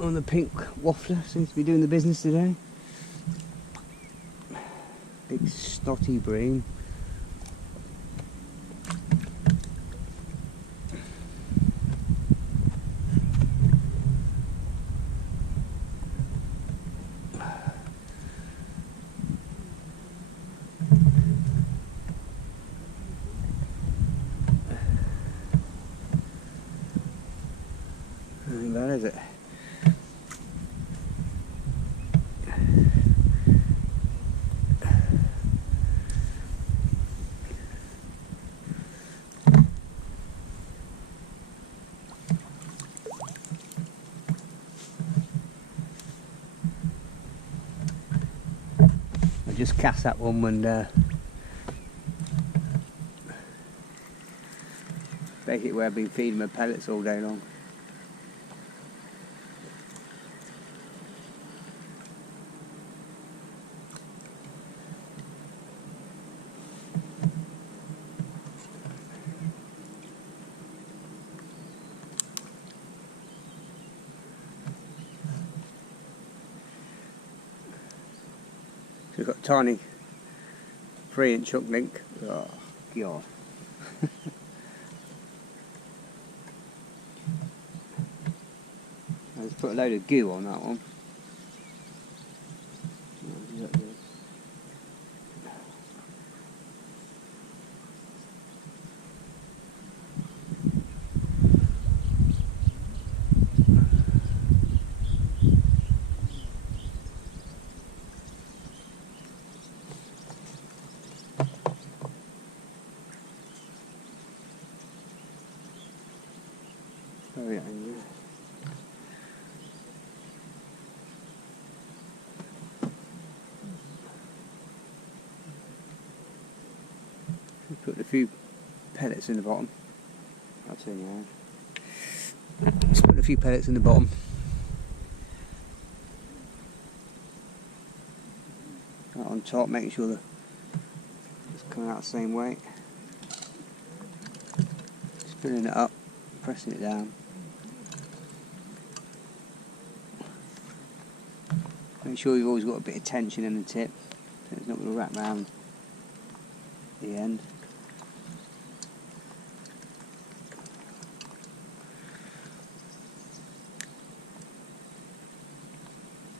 On the pink waffler, seems to be doing the business today. Big snotty bream. Ain't bad, is it? I just cast that one when basically where I've been feeding my pellets all day long. We've got a tiny 3-inch hook link. Oh, God. I just put a load of goo on that one. put a few pellets in the bottom. I'll turn you around. Just put a few pellets in the bottom. Right on top, making sure that it's coming out the same way. Just putting it up, pressing it down. Make sure you've always got a bit of tension in the tip, so it's not going to wrap around the end.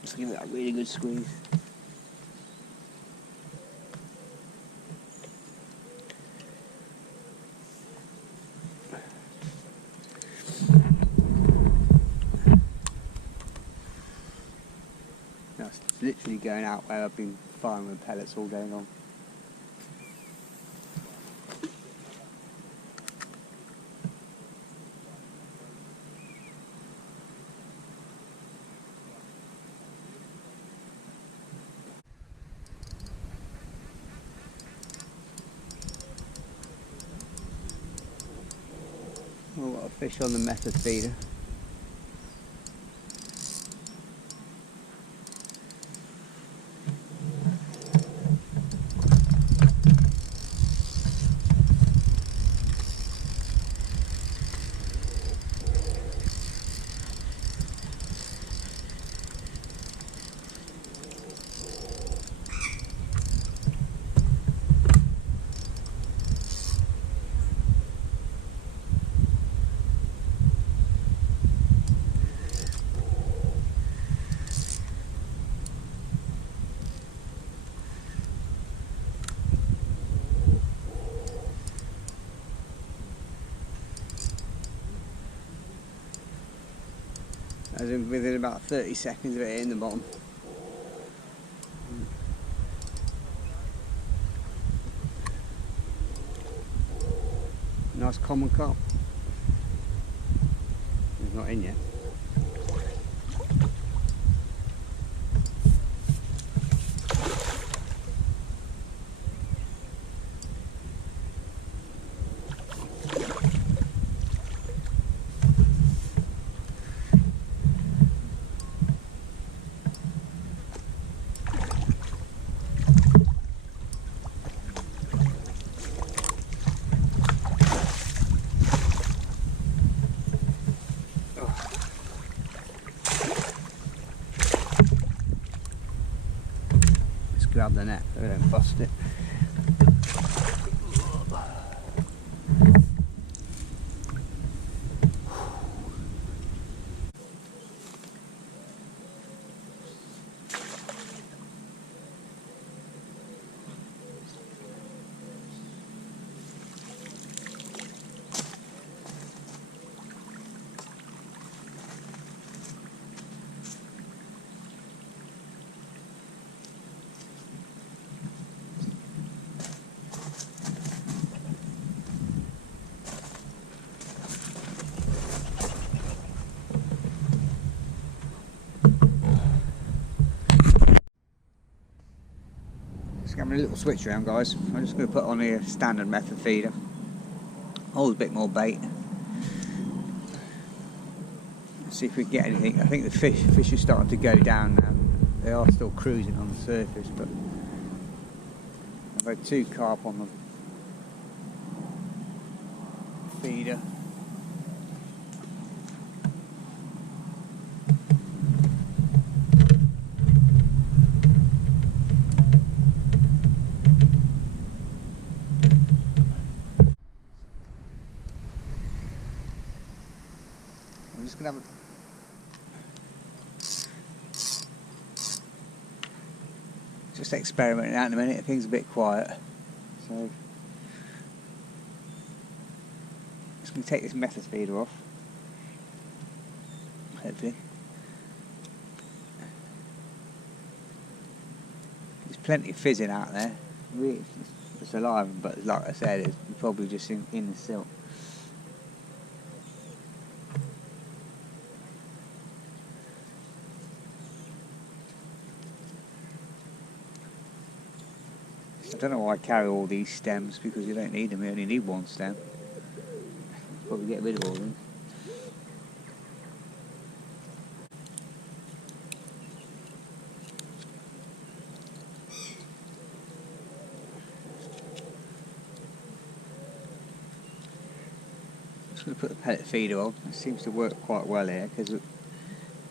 Just give it that really good squeeze. Now it's literally going out where I've been firing with pellets all day long. We've got a fish on the method feeder. As in within about 30 seconds of it in the bottom. Nice common carp. It's not in yet. Grab the net so we don't bust it. Having a little switch around, guys. I'm just going to put on a standard method feeder. Hold a bit more bait. See if we can get anything. I think the fish are starting to go down now. They are still cruising on the surface, but I've had 2 carp on the feeder. I'm just going to have just experimenting out in a minute. Things are a bit quiet, so just going to take this method feeder off. Hopefully, there's plenty of fizzing out there. Really, it's alive, but like I said, it's probably just in the silt. I don't know why I carry all these stems, because you don't need them, you only need one stem. Probably get rid of all these. Just going to put the pellet feeder on. It seems to work quite well here because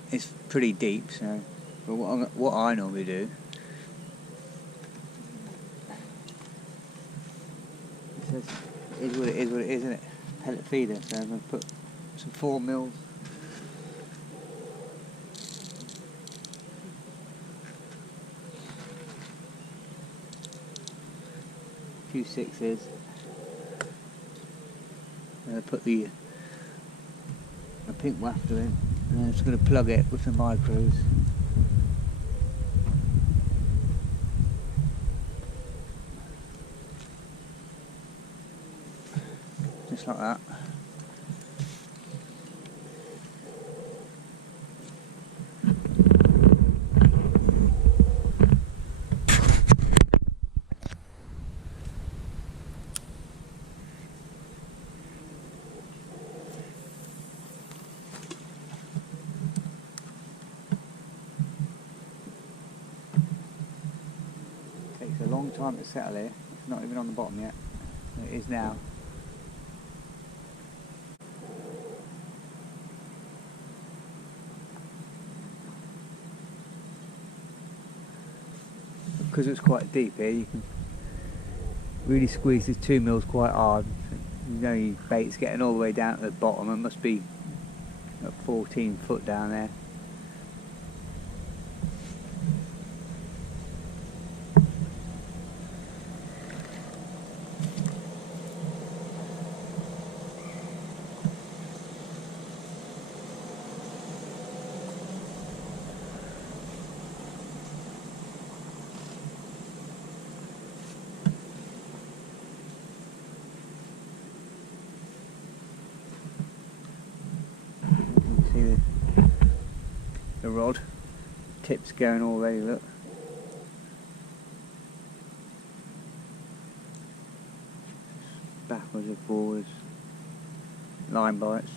it's pretty deep. So, but what I normally do is what it is, isn't it? Pellet feeder. So I'm going to put some 4 mils. A few 6s. And I put the pink wafter in, and I'm just going to plug it with the micros. Just like that. Takes a long time to settle here. It's not even on the bottom yet. It is now. Because it's quite deep here, you can really squeeze this 2 mils quite hard. You know your bait's getting all the way down to the bottom. It must be 14 foot down there. The rod tips going already, look. Backwards and forwards, line bites.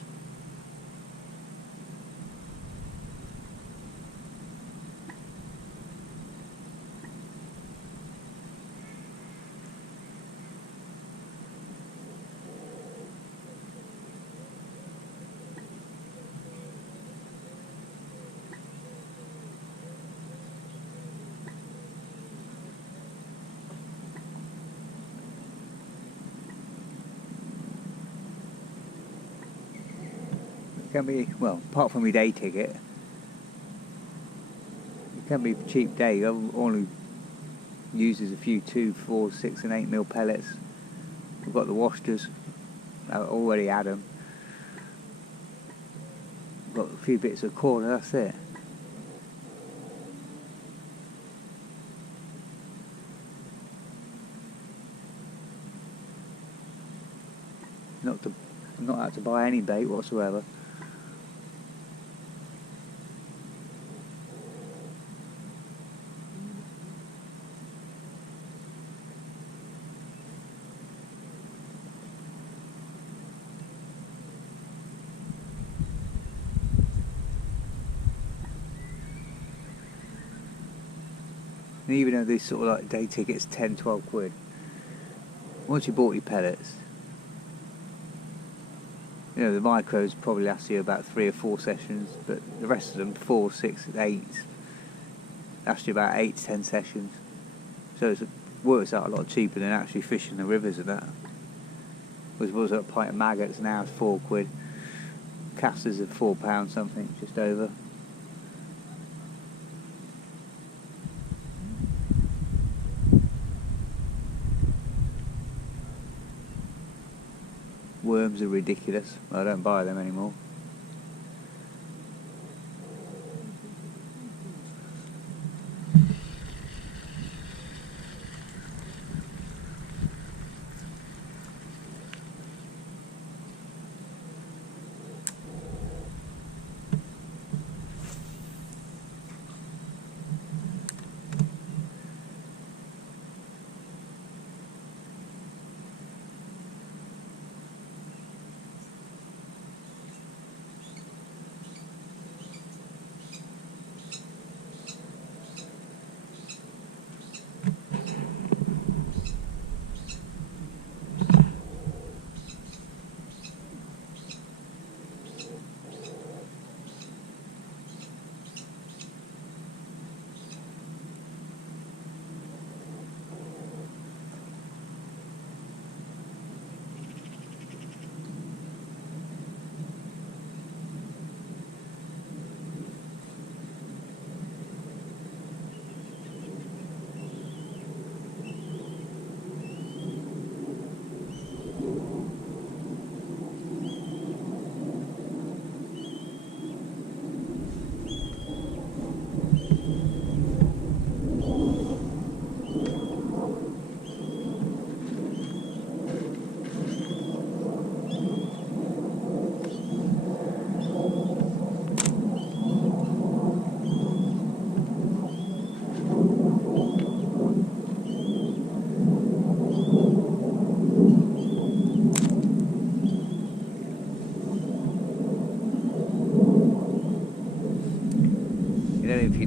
Can be, well, apart from my day ticket, it can be a cheap day. Only uses a few 2, 4, 6 and 8 mil pellets. We've got the wafters, I already had them. Got a few bits of cord, that's it. I'm not out to buy any bait whatsoever. And even though these sort of like day tickets 10, 12 quid, once you bought your pellets, you know, the micros probably last you about 3 or 4 sessions, but the rest of them, 4, 6, 8, last you about 8 to 10 sessions. So it works out a lot cheaper than actually fishing the rivers and that. Which was a pint of maggots, now it's 4 quid. Casters are £4 something, just over. Worms are ridiculous. I don't buy them anymore.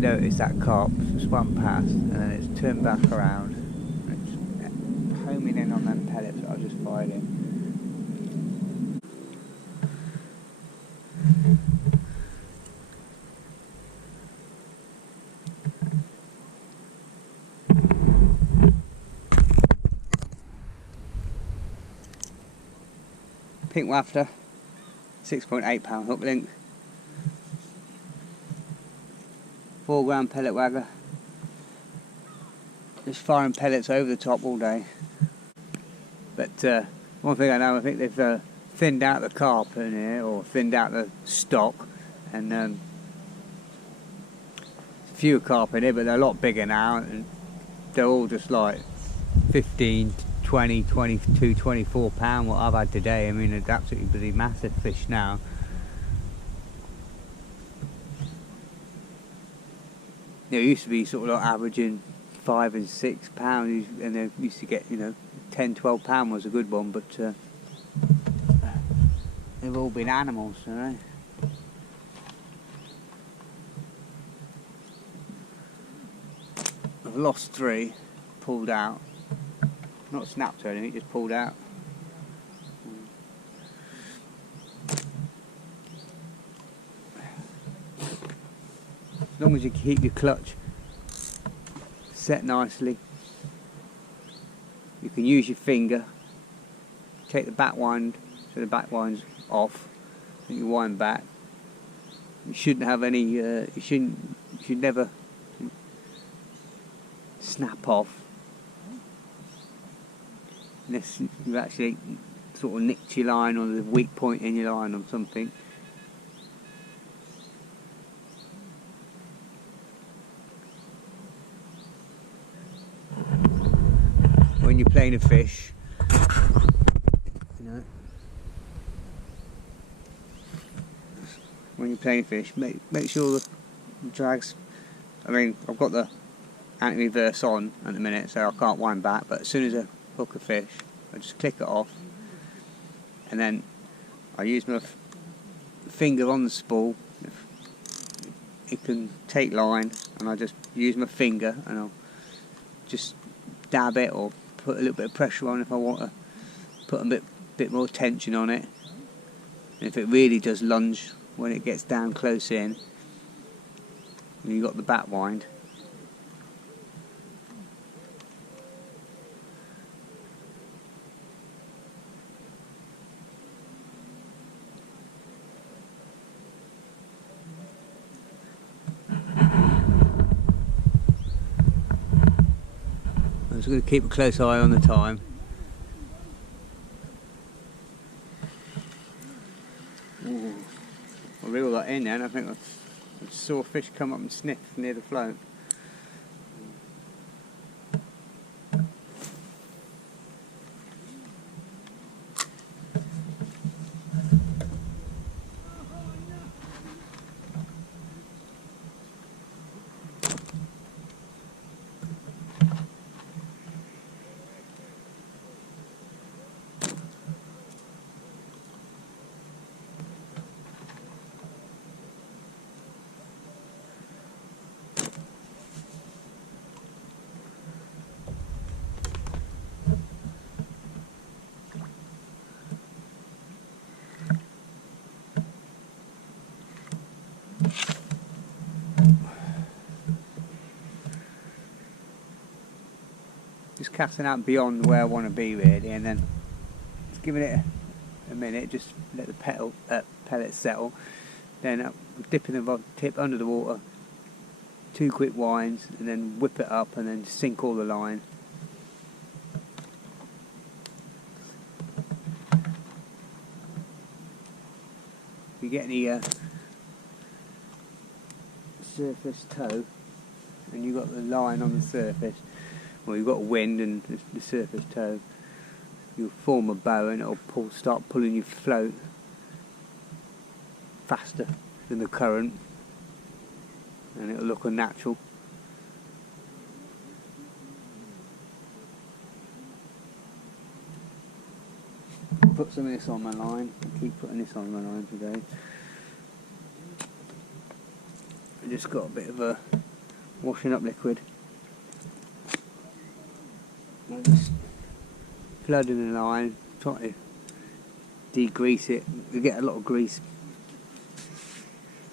noticed that carp swam past and then it's turned back around and it's homing in on them pellets that I just fired in. Pink wafter, 6.8 pound hook link, 4 gram pellet waggler. Just firing pellets over the top all day. But one thing I know, I think they've thinned out the carp in here, or thinned out the stock, and fewer carp in here, but they're a lot bigger now, and they're all just like 15, 20, 22, 24 pound what I've had today. I mean, it's absolutely bloody massive fish now. You know, it used to be sort of like averaging 5 and 6 pounds, and they used to get, you know, 10, 12 pound was a good one, but they've all been animals, you know. I've lost 3, pulled out. Not snapped or anything, just pulled out. As long as you keep your clutch set nicely, you can use your finger, take the back wind, so the back wind's off, and you wind back. You shouldn't have any, you should never snap off unless you've actually sort of nicked your line or there's a weak point in your line or something. When you're playing a fish, you know, when you're playing a fish, make sure the drags. I mean, I've got the anti-reverse on at the minute, so I can't wind back. But as soon as I hook a fish, I just click it off, and then I use my finger on the spool. It can take line, and I just use my finger, and I'll just dab it or put a little bit of pressure on if I want to put a bit more tension on it. And if it really does lunge when it gets down close in, you've got the back wind. I'm just going to keep a close eye on the time. Ooh, I'll reel that in then. I think I saw a fish come up and sniff near the float. Just casting out beyond where I want to be really, and then just giving it a minute, just let the pellets settle. Then I'm dipping the tip under the water, 2 quick winds, and then whip it up and then sink all the line. If you get any surface tow and you've got the line on the surface, or you've got wind and the surface tow, you'll form a bow and it'll start pulling your float faster than the current, and it'll look unnatural. Put some of this on my line. I keep putting this on my line today. I just got a bit of a washing up liquid. I'm just flooding the line, trying to degrease it. You get a lot of grease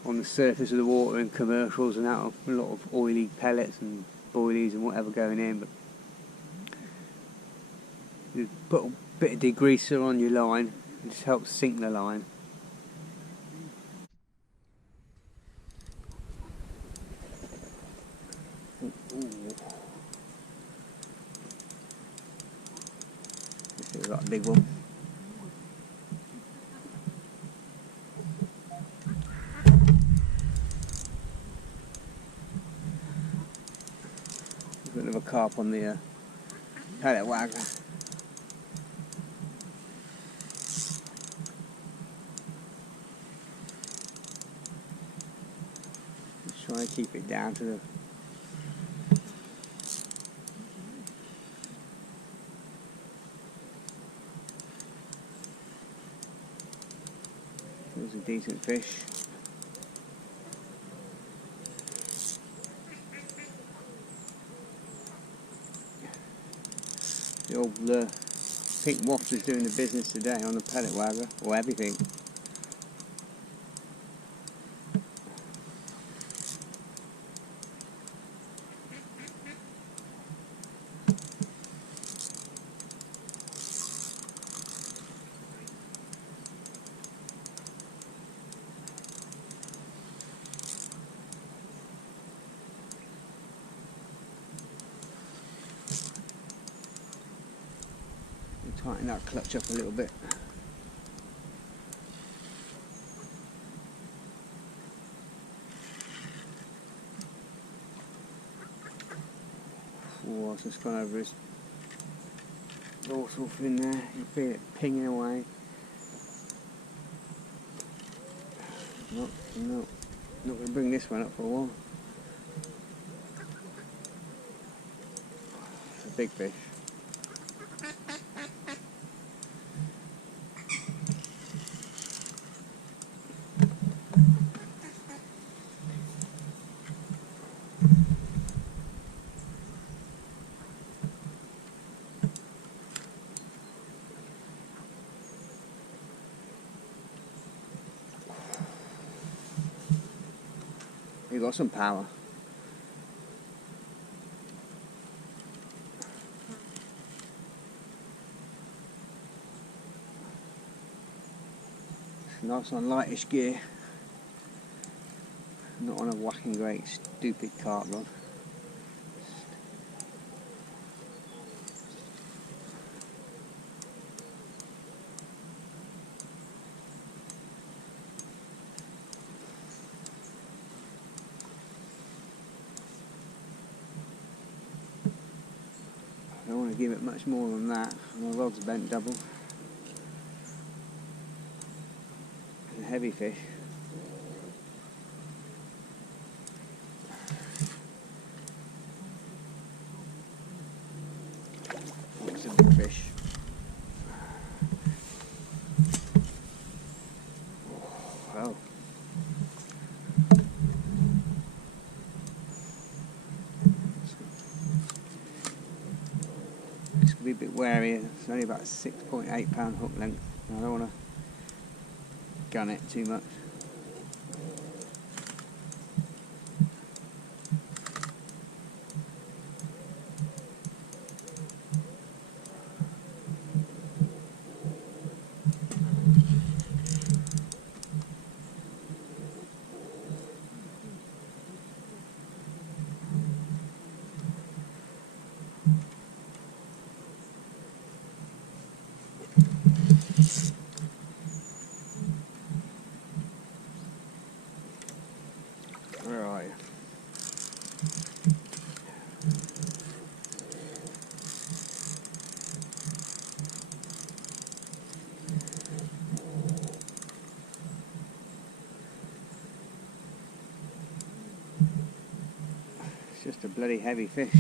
on the surface of the water in commercials and out of a lot of oily pellets and boilies and whatever going in, but you put a bit of degreaser on your line, it just helps sink the line. This is like a big one. A bit of a carp on the pellet waggler. Just try to keep it down to the There's a decent fish. The old pink wafters doing the business today on the pellet waggler, or everything. Tighten that clutch up a little bit. Oh, it's just gone over his dorsal fin there. You feel it pinging away. No, not going to bring this one up for a while. It's a big fish. You got some power. Nice on lightish gear. Not on a whacking great stupid carp rod. I don't want to give it much more than that. My rod's bent double. It's a heavy fish. It's a big fish. Oh. Just be a bit wary. It's only about a 6.8 pound hook length. I don't want to gun it too much. Where are you? It's just a bloody heavy fish.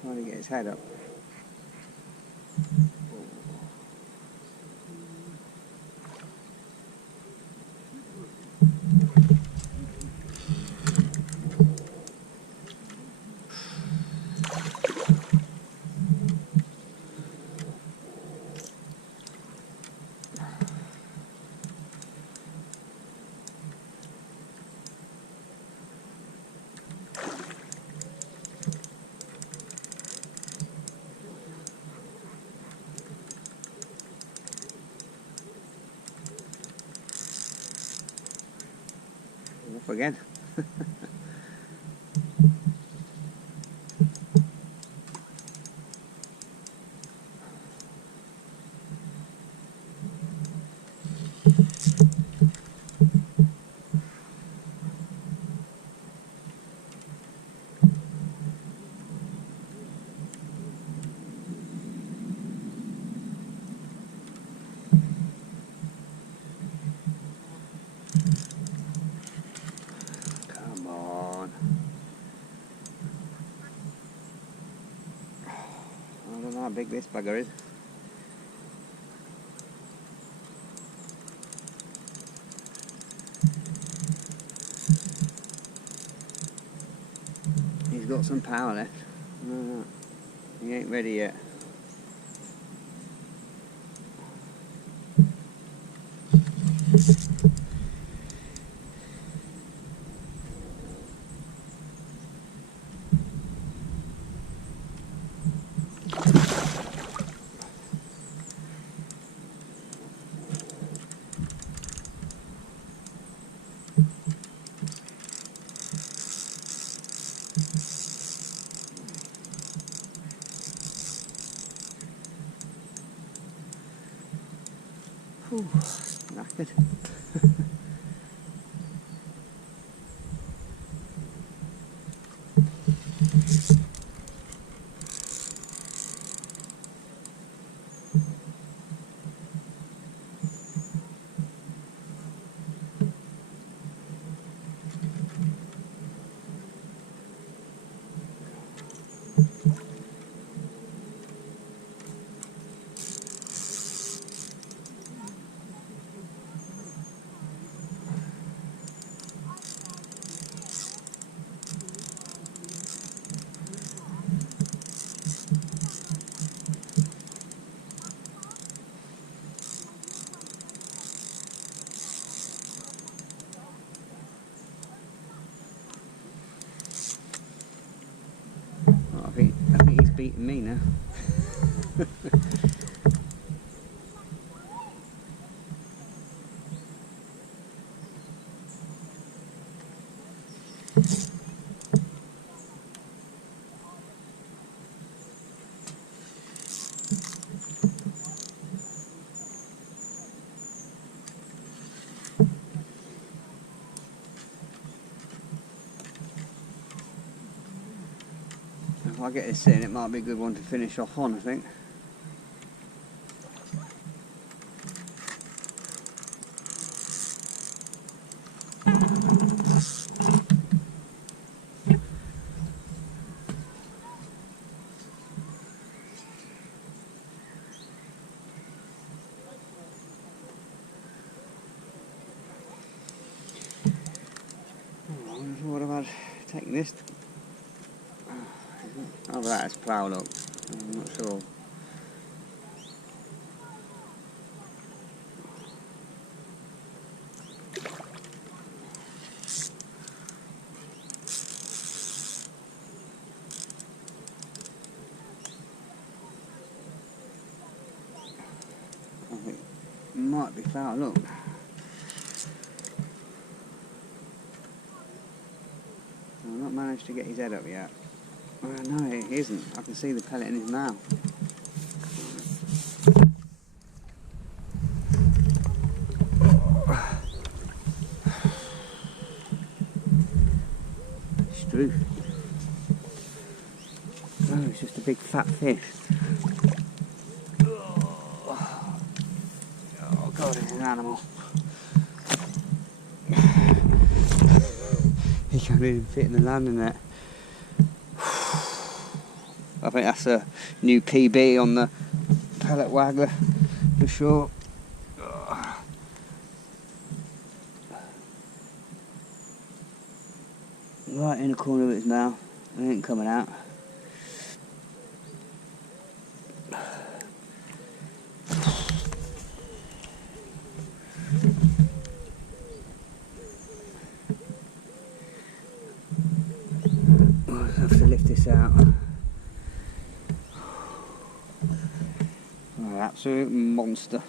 Trying to get his head up. again. Come on. I don't know how big this bugger is. He's got some power left. No, he ain't ready yet. Whew, knackered. I think he's beating me now. If I get this sitting, it might be a good one to finish off on, I think. What about taking this? Oh, that's plough, look. I'm not sure. I think it might be plough, look. I've not managed to get his head up yet. Well, no, it isn't. I can see the pellet in his mouth. Struth. Oh, it's just a big fat fish. Oh God, it's an animal. He can't even fit in the landing net. I think that's a new PB on the pellet waggler for sure. Right in the corner of its mouth. It ain't coming out. I'll have to lift this out. Oh, absolute monster.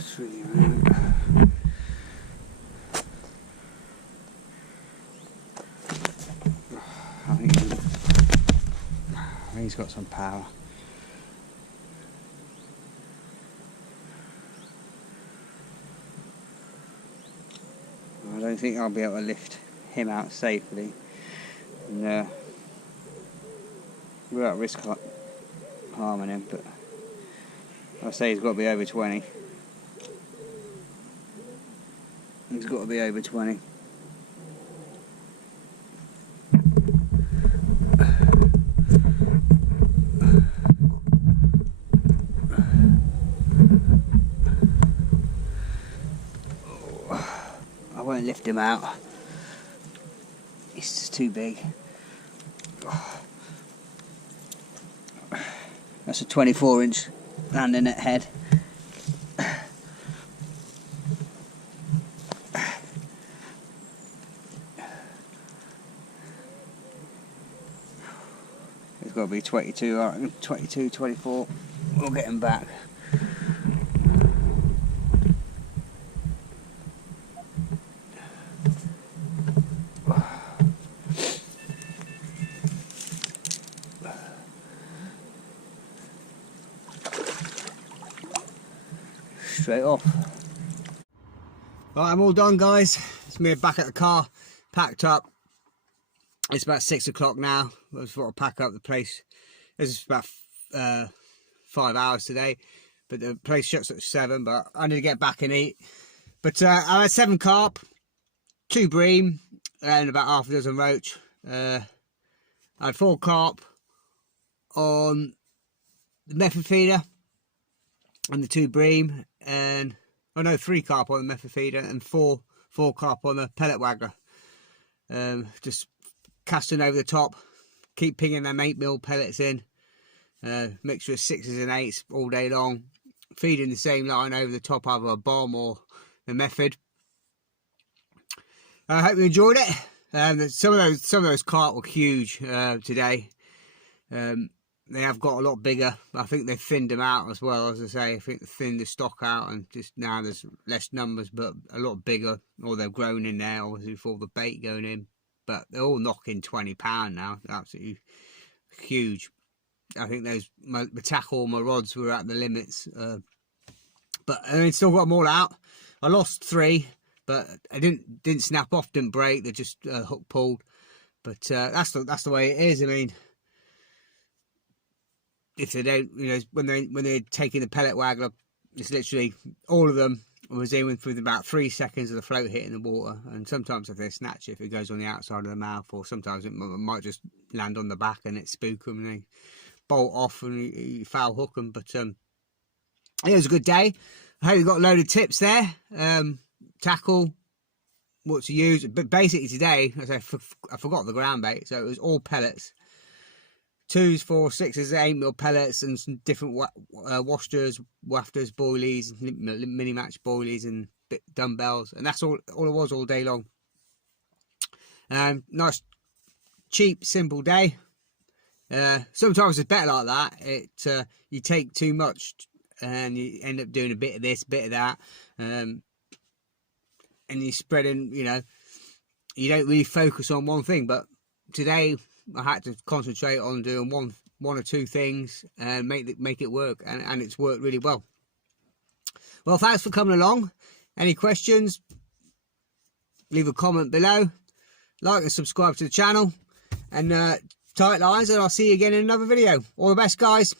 3 I think he's got some power. I don't think I'll be able to lift him out safely, and without risk harming him, but I say he's got to be over 20. He's got to be over 20. I won't lift him out. It's just too big. That's a 24-inch landing net head. It's got to be 22, I reckon. 22, 24. We'll get him back. Straight off. Right, I'm all done, guys. It's me back at the car, packed up. It's about 6 o'clock now. I just want to pack up the place. This is about 5 hours today, but the place shuts at 7. But I need to get back and eat. But I had 7 carp, 2 bream, and about half a dozen roach. I had 4 carp on the method feeder and the 2 bream, and oh no, 3 carp on the method feeder and 4 carp on the pellet waggler. Just casting over the top, keep pinging them 8mm pellets in, mixture of 6s and 8s all day long, feeding the same line over the top, either a bomb or the method. I hope you enjoyed it. Some of those carp were huge today. They have got a lot bigger. I think they've thinned them out as well, as I say. I think they thinned the stock out, and just now there's less numbers, but a lot bigger, or they've grown in there, obviously, before the bait going in. But they're all knocking £20 now. Absolutely huge. I think my tackle, my rods were at the limits. But I mean, still got them all out. I lost 3, but I didn't snap off, didn't break. They just hook pulled. But that's the way it is. I mean, if they don't, you know, when they're taking the pellet waggler, it's literally all of them was in within about 3 seconds of the float hitting the water. And sometimes if they snatch it, if it goes on the outside of the mouth, or sometimes it might just land on the back and it spook them and they bolt off and you foul hook them. But it was a good day. I hope you got a load of tips there. Tackle, what to use. But basically today, as I forgot the ground bait, so it was all pellets. 2s, 4s, 6s, 8mm pellets, and some different wafters, boilies, mini match boilies, and dumbbells, and that's all it was all day long. Nice, cheap, simple day. Sometimes it's better like that. You take too much, and you end up doing a bit of this, bit of that, and you're spreading. You know, you don't really focus on one thing. But today, I had to concentrate on doing one or 2 things and make it work, and it's worked really well. Well, thanks for coming along. Any questions, leave a comment below, like and subscribe to the channel, and tight lines, and I'll see you again in another video. All the best, guys.